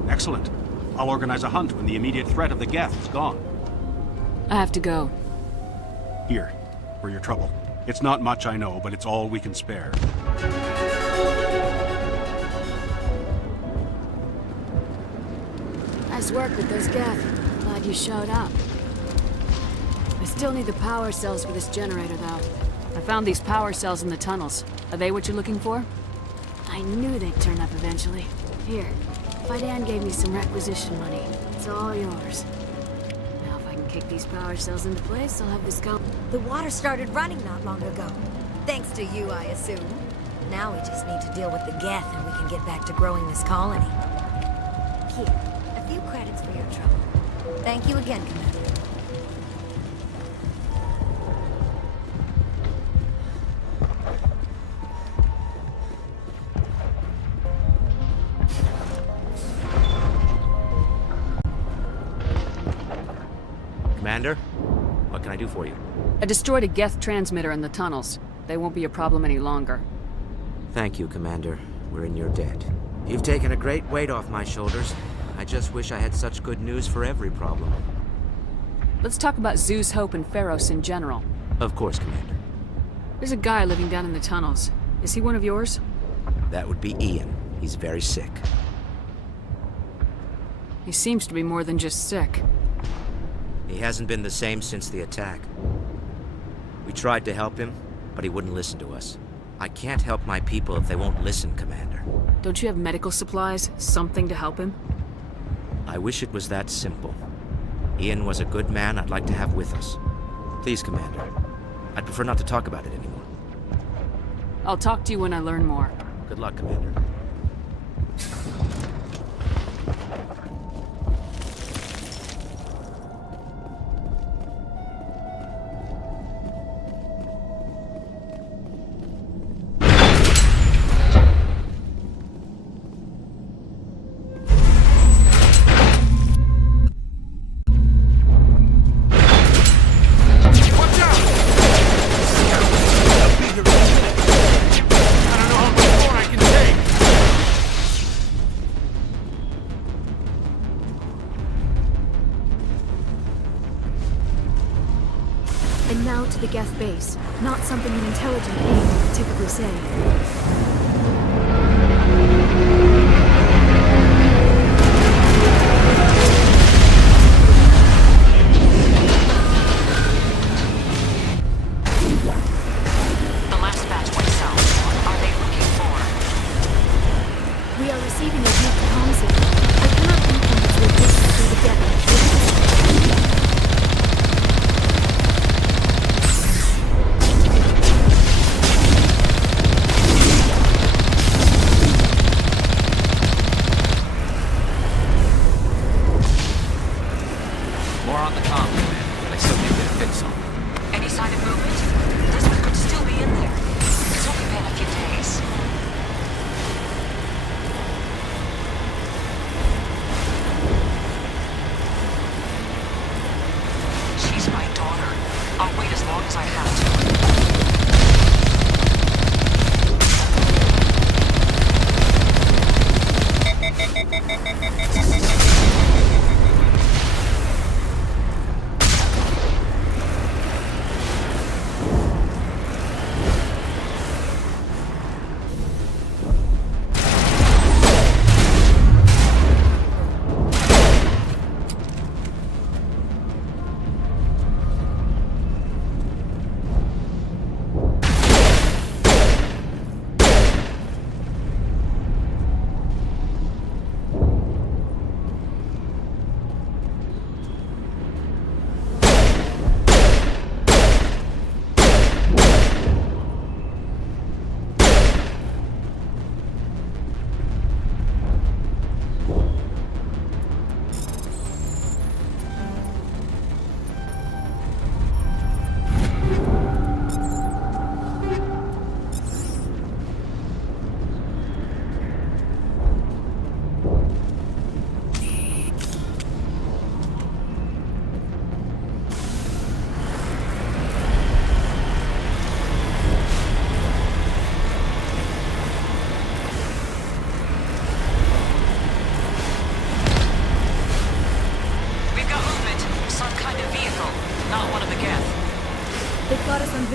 Excellent. I'll organize a hunt when the immediate threat of the Geth is gone. I have to go. Here, for your trouble. It's not much, I know, but it's all we can spare. Nice work with those Geth. Glad you showed up. I still need the power cells for this generator, though. I found these power cells in the tunnels. Are they what you're looking for? I knew they'd turn up eventually. Here, Fidan gave me some requisition money. It's all yours. Now if I can kick these power cells into place, I'll have this go. The water started running not long ago. Thanks to you, I assume. Now we just need to deal with the Geth and we can get back to growing this colony. Here, a few credits for your trouble. Thank you again, Commander. Commander, what can I do for you? I destroyed a Geth transmitter in the tunnels. They won't be a problem any longer. Thank you, Commander. We're in your debt. You've taken a great weight off my shoulders. I just wish I had such good news for every problem. Let's talk about Zeus, Hope, and Pharos in general. Of course, Commander. There's a guy living down in the tunnels. Is he one of yours? That would be Ian. He's very sick. He seems to be more than just sick. He hasn't been the same since the attack. We tried to help him, but he wouldn't listen to us. I can't help my people if they won't listen, Commander. Don't you have medical supplies? Something to help him? I wish it was that simple. Ian was a good man I'd like to have with us. Please, Commander. I'd prefer not to talk about it anymore. I'll talk to you when I learn more. Good luck, Commander. And now to the Geth base. Not something an intelligent being would typically say. The last batch went south. Are they looking for? We are receiving a weak comm signal. I cannot pinpoint its location through the Geth.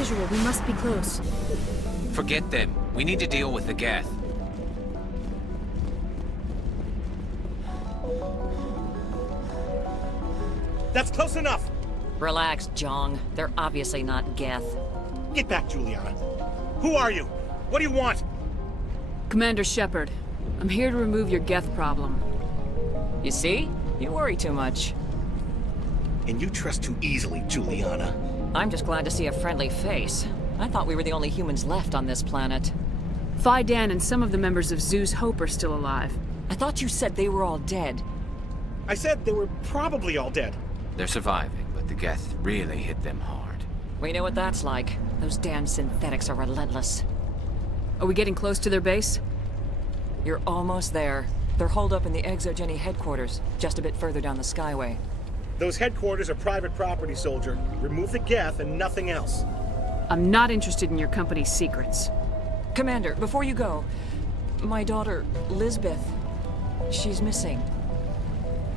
visual. We must be close. Forget them. We need to deal with the Geth. That's close enough! Relax, Jong. They're obviously not Geth. Get back, Juliana. Who are you? What do you want? Commander Shepard, I'm here to remove your Geth problem. You see? You worry too much. And you trust too easily, Juliana. I'm just glad to see a friendly face. I thought we were the only humans left on this planet. Phi Dan and some of the members of Zoo's Hope are still alive. I thought you said they were all dead. I said they were probably all dead. They're surviving, but the Geth really hit them hard. We know what that's like. Those damn synthetics are relentless. Are we getting close to their base? You're almost there. They're holed up in the Exogeny headquarters, just a bit further down the Skyway. Those headquarters are private property, soldier. Remove the Geth and nothing else. I'm not interested in your company's secrets. Commander, before you go, my daughter, Lisbeth, she's missing.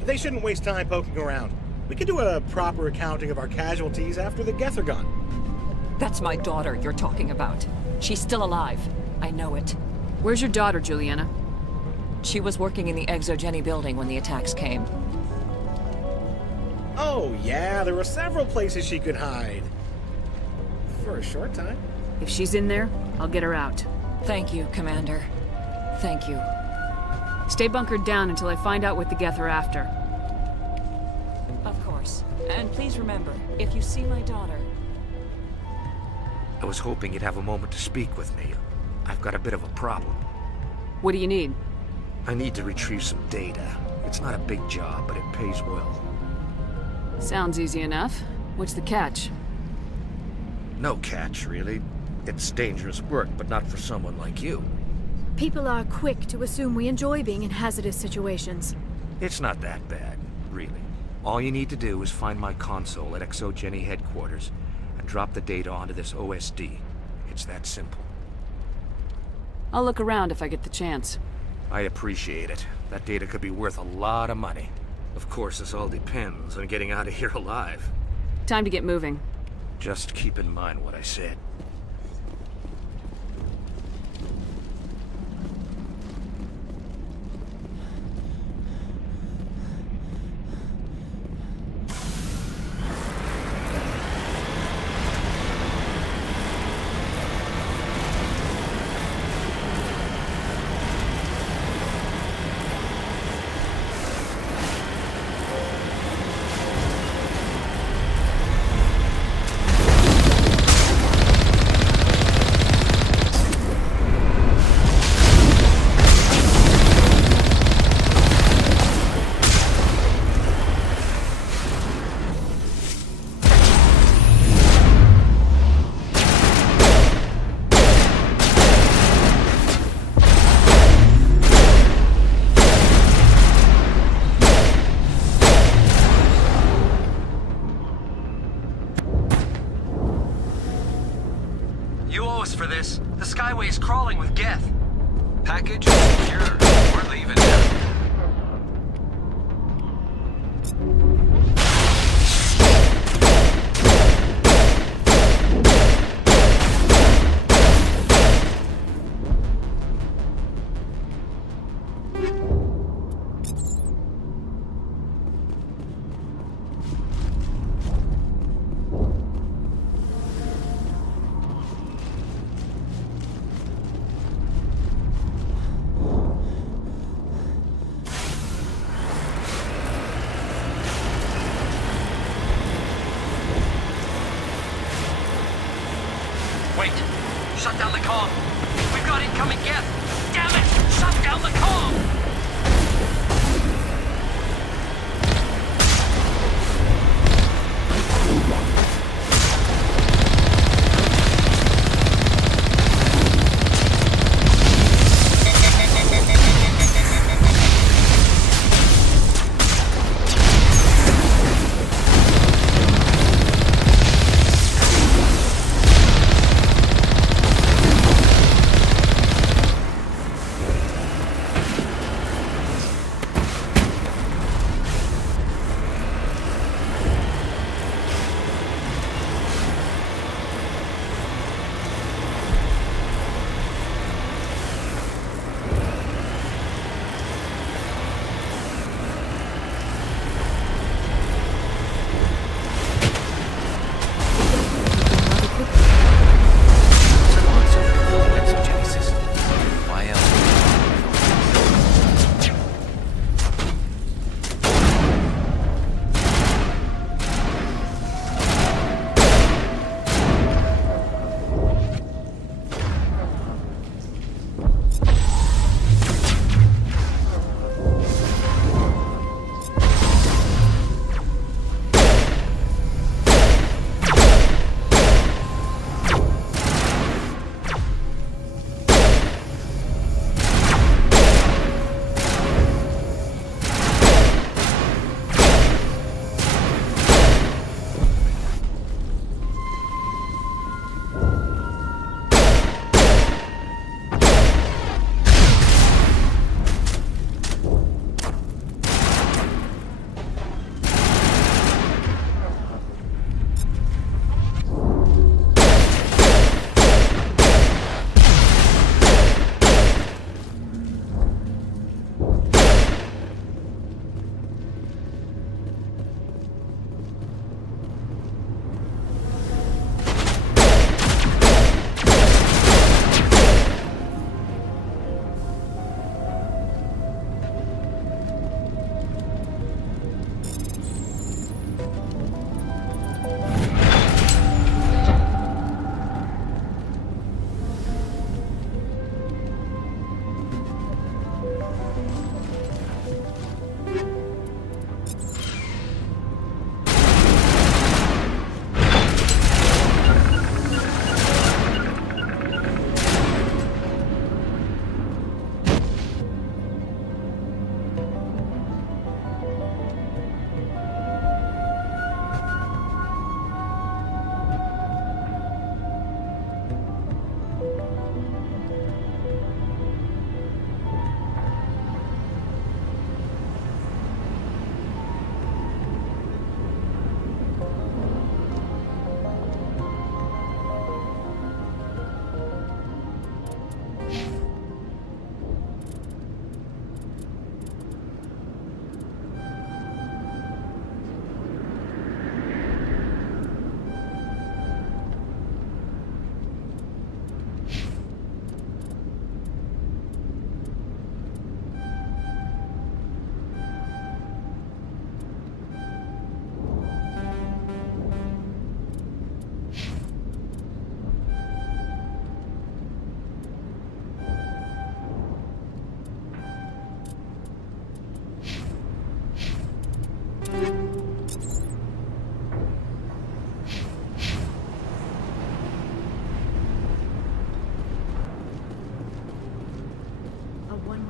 They shouldn't waste time poking around. We can do a proper accounting of our casualties after the Geth are gone. That's my daughter you're talking about. She's still alive. I know it. Where's your daughter, Juliana? She was working in the Exogeny building when the attacks came. Oh, yeah, there were several places she could hide. For a short time. If she's in there, I'll get her out. Thank you, Commander. Thank you. Stay bunkered down until I find out what the Geth are after. Of course. And please remember, if you see my daughter... I was hoping you'd have a moment to speak with me. I've got a bit of a problem. What do you need? I need to retrieve some data. It's not a big job, but it pays well. Sounds easy enough. What's the catch? No catch, really. It's dangerous work, but not for someone like you. People are quick to assume we enjoy being in hazardous situations. It's not that bad, really. All you need to do is find my console at Exogeny headquarters and drop the data onto this OSD. It's that simple. I'll look around if I get the chance. I appreciate it. That data could be worth a lot of money. Of course, this all depends on getting out of here alive. Time to get moving. Just keep in mind what I said. You owe us for this. The Skyway is crawling with Geth. Package secured. We're leaving now.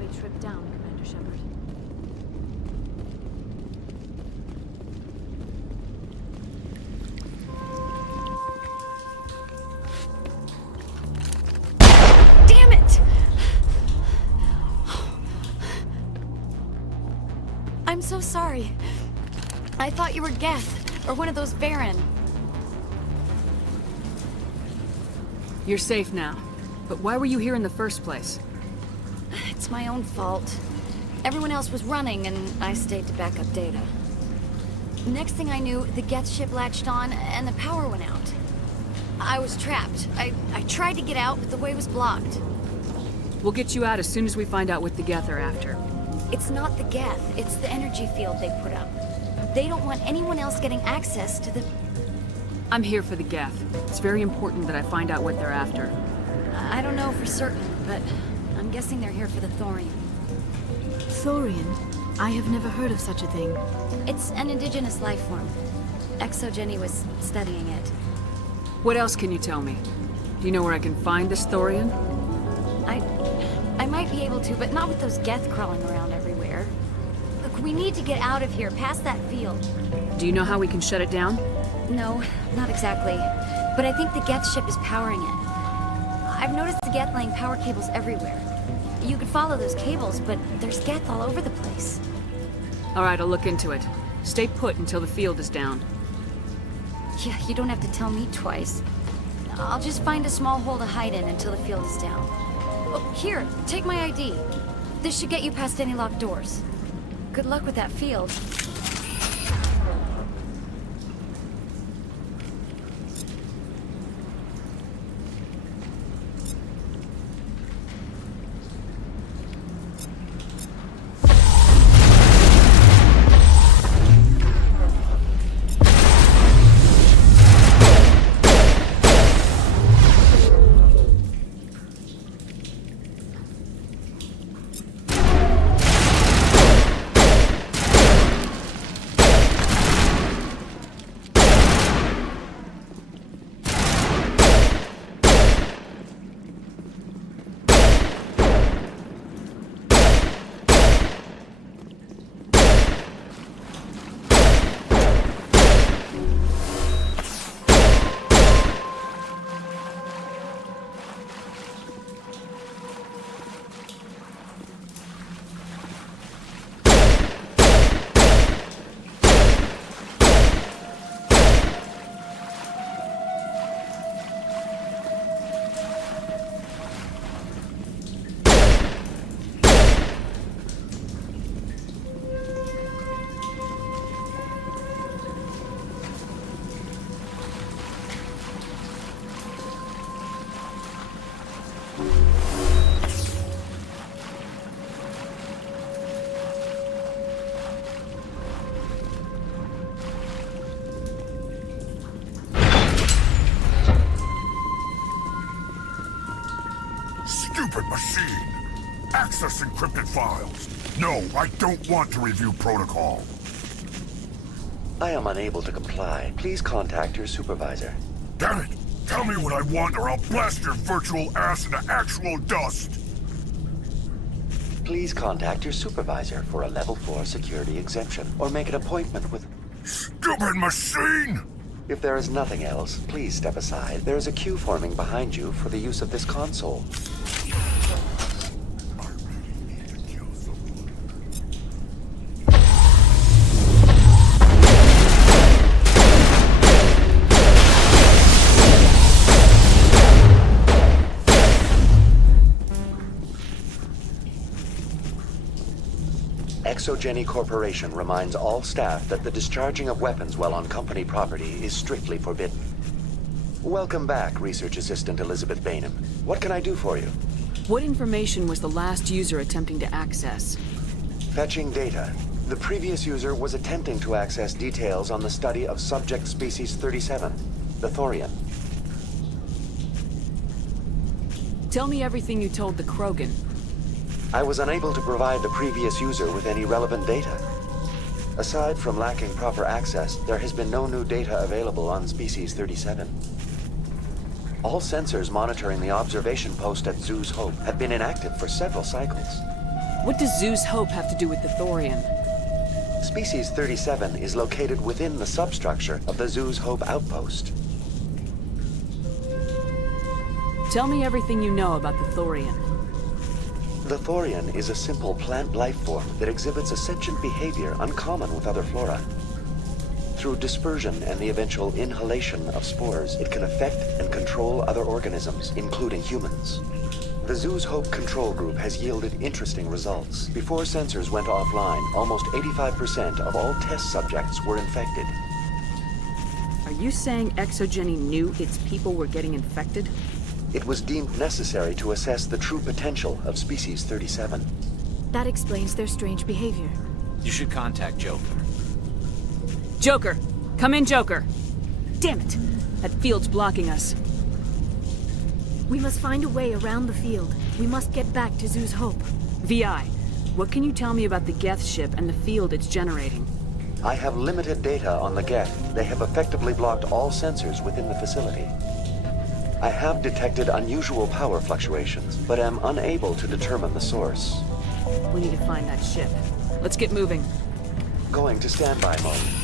one-way trip down, Commander Shepard. Damn it! I'm so sorry. I thought you were Geth, or one of those Baron. You're safe now. But why were you here in the first place? It's my own fault. Everyone else was running, and I stayed to back up data. Next thing I knew, the Geth ship latched on, and the power went out. I was trapped. I tried to get out, but the way was blocked. We'll get you out as soon as we find out what the Geth are after. It's not the Geth, it's the energy field they put up. They don't want anyone else getting access to the... I'm here for the Geth. It's very important that I find out what they're after. I don't know for certain, but I'm guessing they're here for the thorium. Thorium? I have never heard of such a thing. It's an indigenous life form. ExoGenny was studying it. What else can you tell me? Do you know where I can find this thorium? I might be able to, but not with those Geth crawling around everywhere. Look, we need to get out of here, past that field. Do you know how we can shut it down? No, not exactly. But I think the Geth ship is powering it. I've noticed the Geth laying power cables everywhere. You could follow those cables, but there's Geth all over the place. All right, I'll look into it. Stay put until the field is down. Yeah, you don't have to tell me twice. I'll just find a small hole to hide in until the field is down. Oh, here, take my ID. This should get you past any locked doors. Good luck with that field. Stupid machine! Access encrypted files. No, I don't want to review protocol. I am unable to comply. Please contact your supervisor. Damn it! Tell me what I want or I'll blast your virtual ass into actual dust! Please contact your supervisor for a level 4 security exemption, or make an appointment with... Stupid machine! If there is nothing else, please step aside. There is a queue forming behind you for the use of this console. ExoGenny Corporation reminds all staff that the discharging of weapons while on company property is strictly forbidden. Welcome back, Research Assistant Elizabeth Bainham. What can I do for you? What information was the last user attempting to access? Fetching data. The previous user was attempting to access details on the study of subject species 37, the Thorian. Tell me everything you told the Krogan. I was unable to provide the previous user with any relevant data. Aside from lacking proper access, there has been no new data available on species 37. All sensors monitoring the observation post at Zoo's Hope have been inactive for several cycles. What does Zeus Hope have to do with the Thorian? Species 37 is located within the substructure of the Zeus Hope outpost. Tell me everything you know about the Thorian. The Thorian is a simple plant life form that exhibits a sentient behavior uncommon with other flora. Through dispersion and the eventual inhalation of spores, it can affect and control other organisms, including humans. The Zeus Hope control group has yielded interesting results. Before sensors went offline, almost 85% of all test subjects were infected. Are you saying Exogeny knew its people were getting infected? It was deemed necessary to assess the true potential of Species 37. That explains their strange behavior. You should contact Joker. Joker! Come in, Joker! Damn it! That field's blocking us. We must find a way around the field. We must get back to Zeus Hope. VI, what can you tell me about the Geth ship and the field it's generating? I have limited data on the Geth. They have effectively blocked all sensors within the facility. I have detected unusual power fluctuations, but am unable to determine the source. We need to find that ship. Let's get moving. Going to standby mode.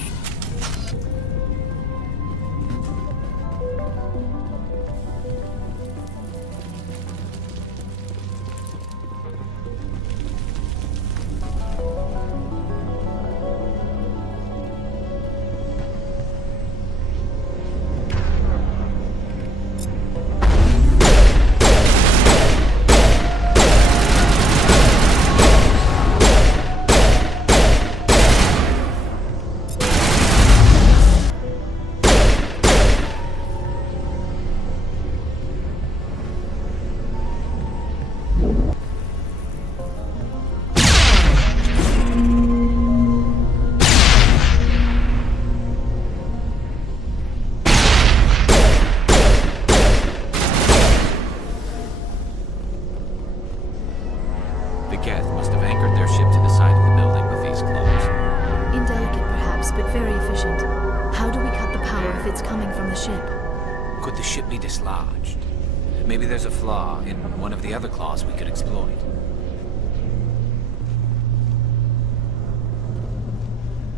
Maybe there's a flaw in one of the other claws we could exploit.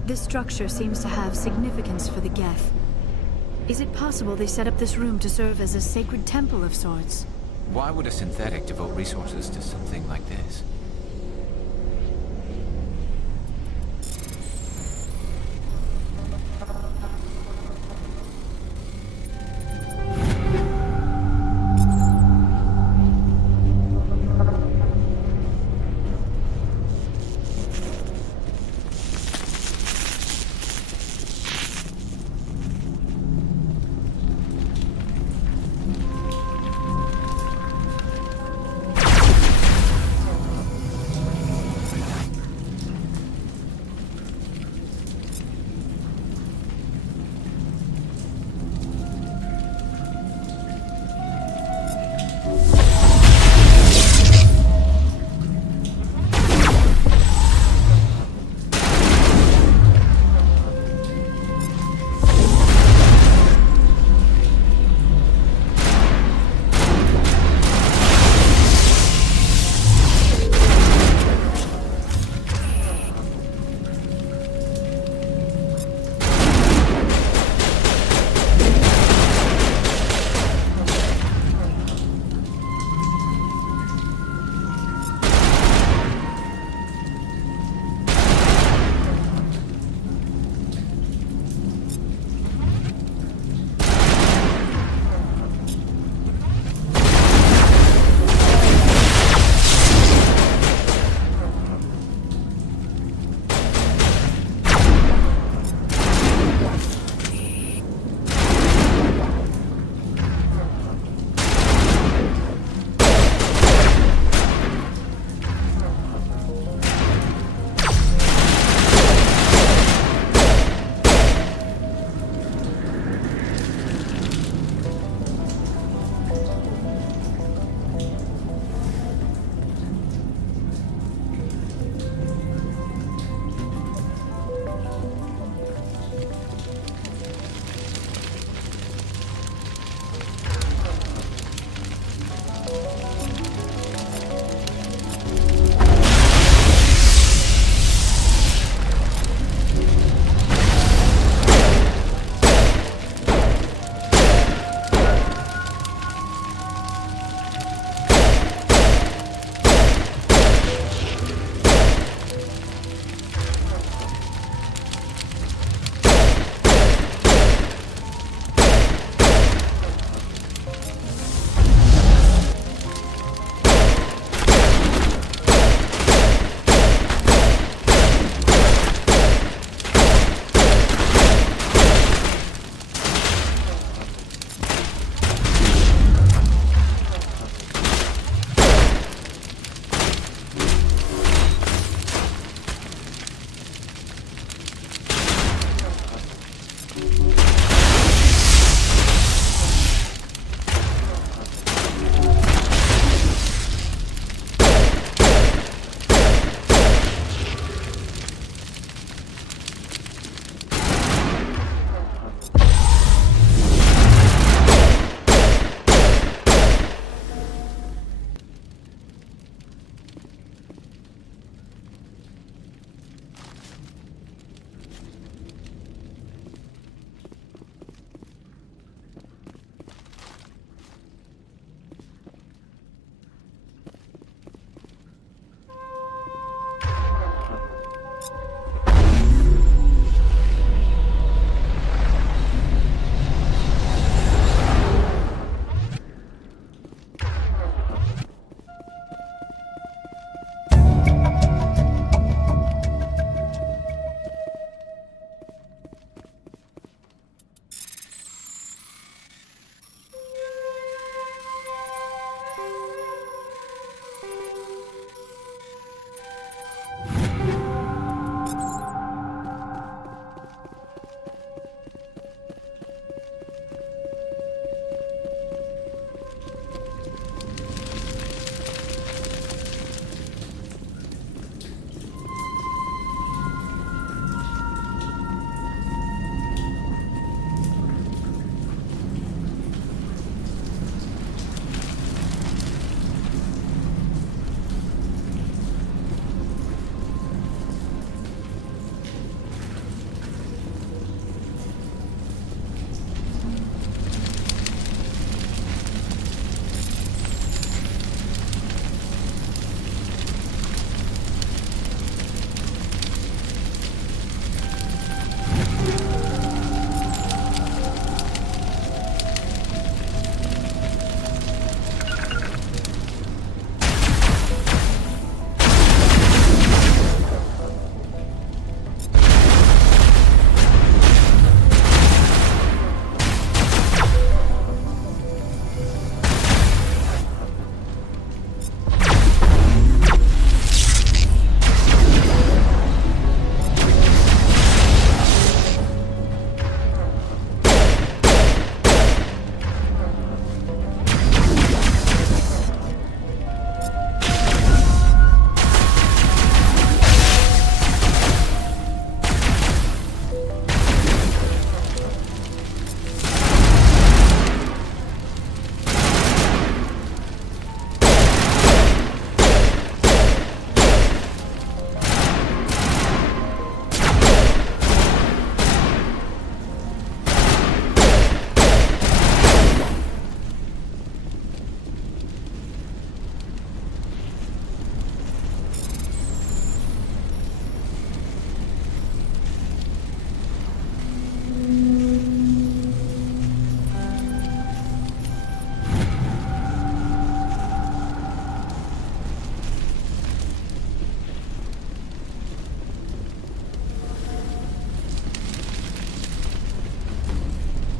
This structure seems to have significance for the Geth. Is it possible they set up this room to serve as a sacred temple of sorts? Why would a synthetic devote resources to something like this?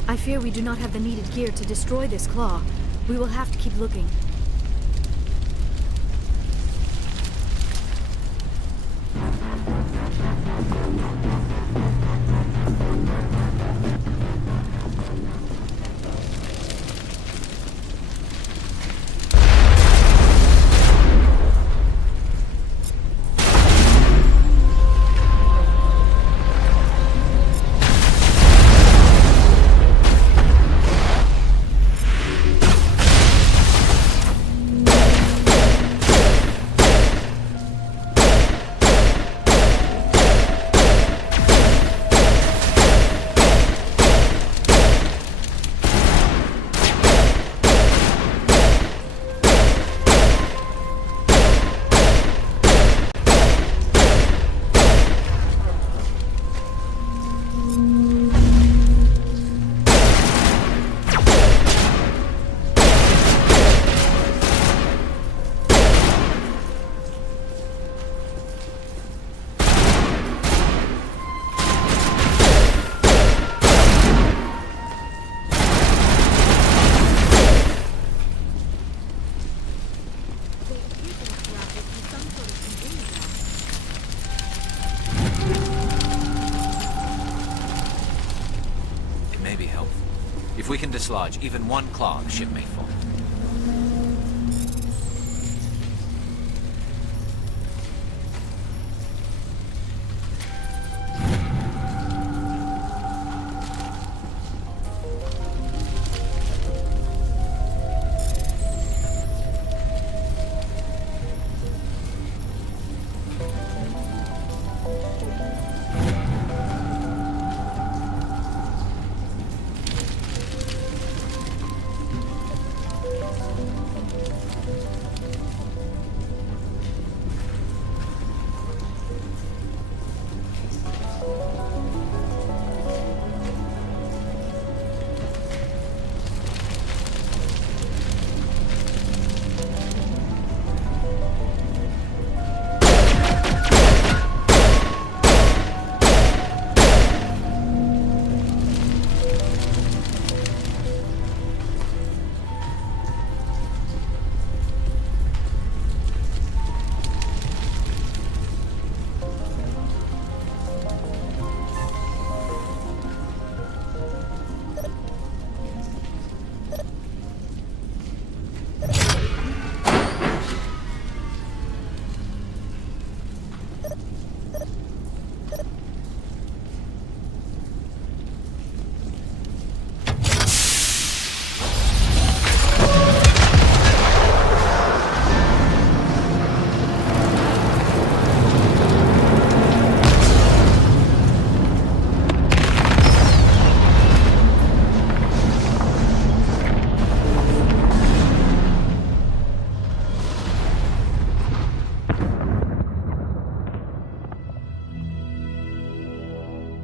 I fear we do not have the needed gear to destroy this claw. We will have to keep looking. If we can dislodge even one claw, the ship may fall.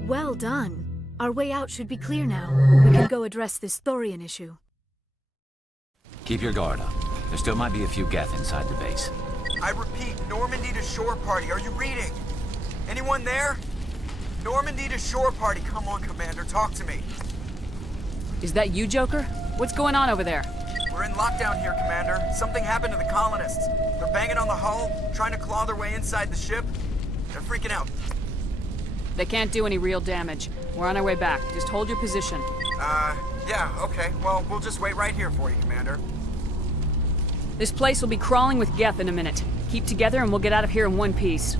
Well done. Our way out should be clear now. We can go address this Thorian issue. Keep your guard up. There still might be a few Geth inside the base. I repeat, Normandy to shore party. Are you reading? Anyone there? Normandy to shore party. Come on, Commander. Talk to me. Is that you, Joker? What's going on over there? We're in lockdown here, Commander. Something happened to the colonists. They're banging on the hull, trying to claw their way inside the ship. They're freaking out. They can't do any real damage. We're on our way back. Just hold your position. Yeah, okay. Well, we'll just wait right here for you, Commander. This place will be crawling with Geth in a minute. Keep together and we'll get out of here in one piece.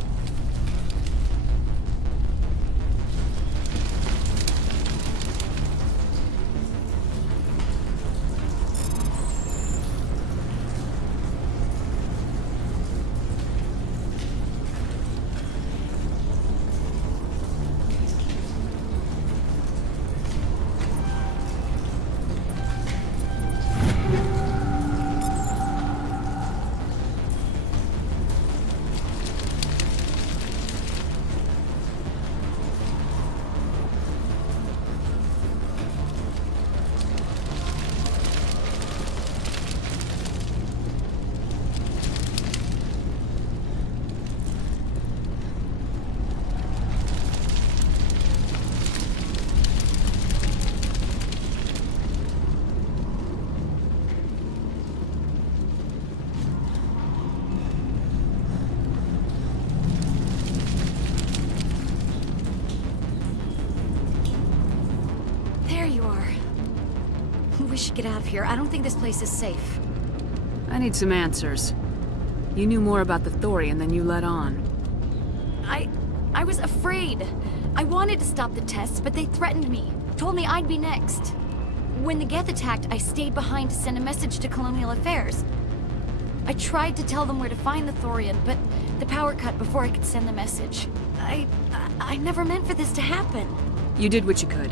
we should get out of here. I don't think this place is safe. I need some answers. You knew more about the Thorian than you let on. I was afraid. I wanted to stop the tests, but they threatened me. Told me I'd be next. When the Geth attacked, I stayed behind to send a message to Colonial Affairs. I tried to tell them where to find the Thorian, but the power cut before I could send the message. I never meant for this to happen. You did what you could.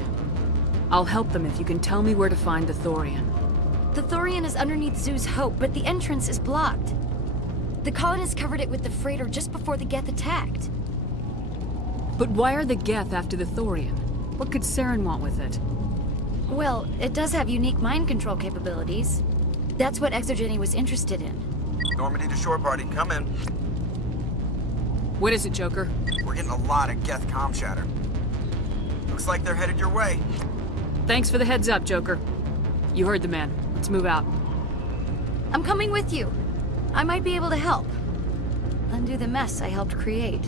I'll help them if you can tell me where to find the Thorian. The Thorian is underneath Zoo's Hope, but the entrance is blocked. The colonists covered it with the freighter just before the Geth attacked. But why are the Geth after the Thorian? What could Saren want with it? Well, it does have unique mind control capabilities. That's what Exogeny was interested in. Normandy to shore party, come in. What is it, Joker? We're getting a lot of Geth comm chatter. Looks like they're headed your way. Thanks for the heads up, Joker. You heard the man. Let's move out. I'm coming with you. I might be able to help. Undo the mess I helped create.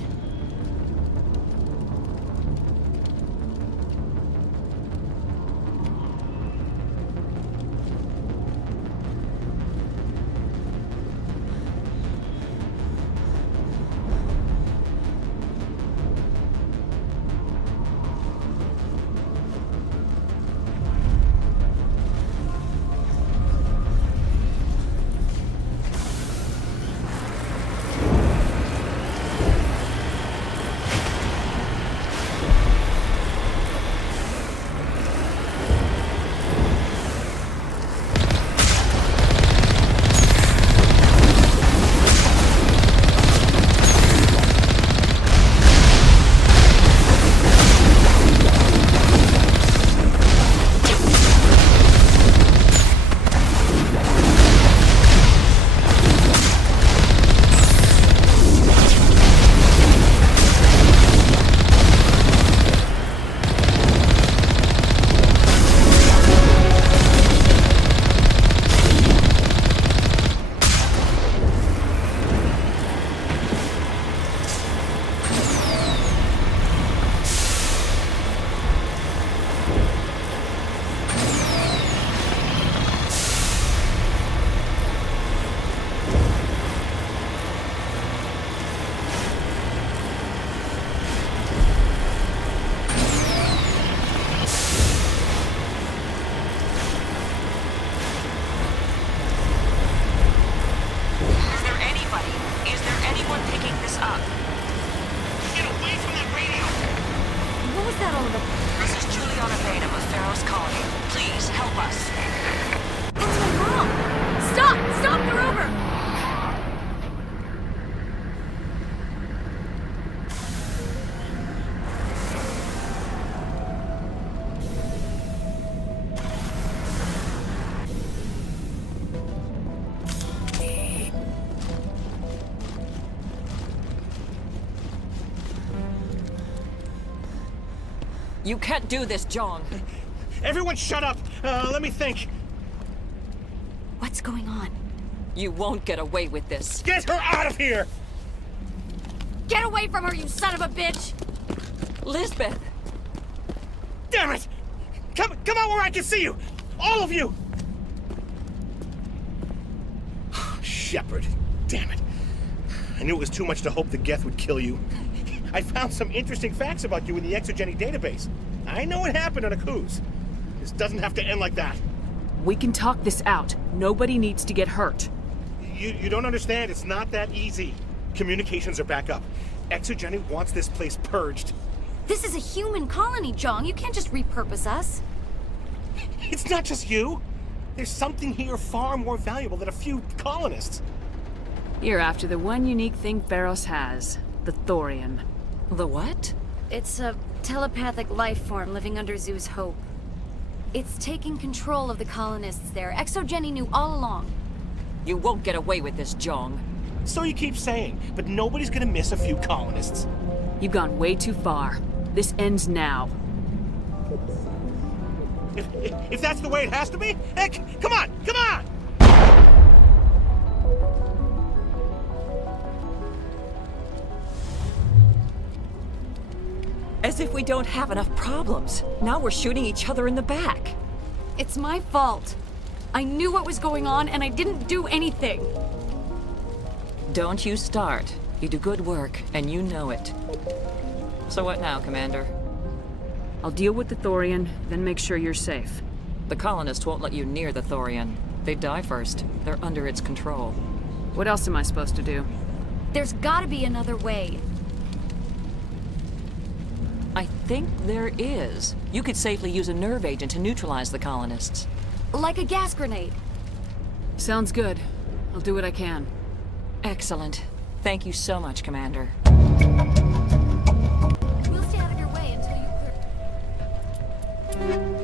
You can't do this, John. Everyone shut up! Let me think. What's going on? You won't get away with this. Get her out of here! Get away from her, you son of a bitch! Lisbeth! Damn it! Come out where I can see you! All of you! Shepard, damn it. I knew it was too much to hope the Geth would kill you. I found some interesting facts about you in the Exogeny database. I know what happened on Akuz. This doesn't have to end like that. We can talk this out. Nobody needs to get hurt. You don't understand. It's not that easy. Communications are back up. Exogeny wants this place purged. This is a human colony, Jong. You can't just repurpose us. It's not just you. There's something here far more valuable than a few colonists. You're after the one unique thing Pharos has. The Thorian. The what? It's a telepathic life form living under Zoo's Hope. It's taking control of the colonists there. Exogeny knew all along. You won't get away with this, Jong. So you keep saying, but nobody's gonna miss a few colonists. You've gone way too far. This ends now. If that's the way it has to be, heck, come on! As if we don't have enough problems. Now we're shooting each other in the back. It's my fault. I knew what was going on, and I didn't do anything. Don't you start. You do good work, and you know it. So what now, Commander? I'll deal with the Thorian, then make sure you're safe. The colonists won't let you near the Thorian. They'd die first. They're under its control. What else am I supposed to do? There's gotta be another way. I think there is. You could safely use a nerve agent to neutralize the colonists. Like a gas grenade. Sounds good. I'll do what I can. Excellent. Thank you so much, Commander. We'll stay out of your way until you clear.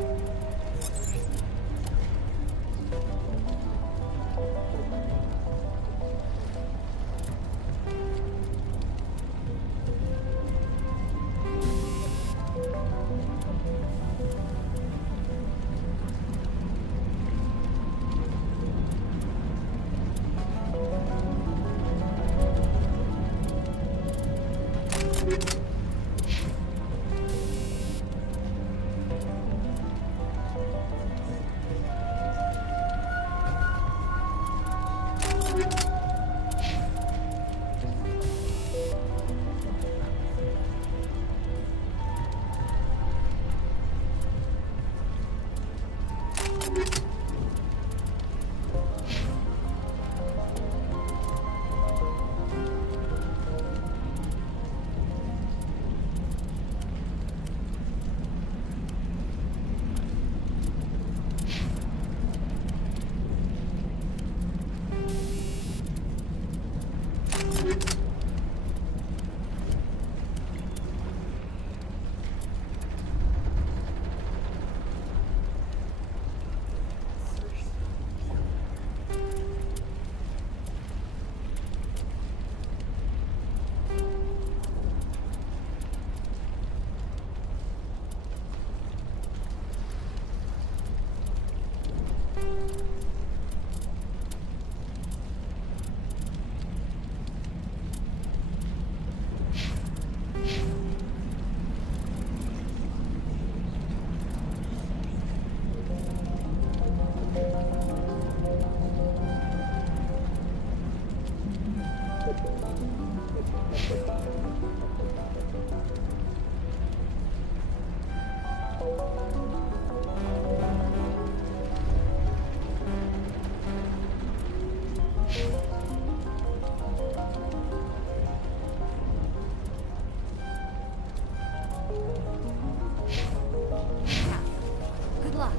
Good luck.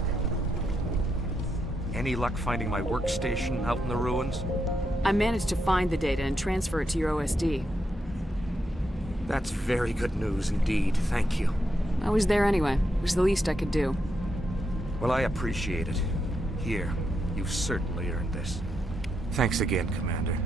Any luck finding my workstation out in the ruins? I managed to find the data and transfer it to your OSD. That's very good news indeed. Thank you. I was there anyway. It was the least I could do. Well, I appreciate it. Here, you've certainly earned this. Thanks again, Commander.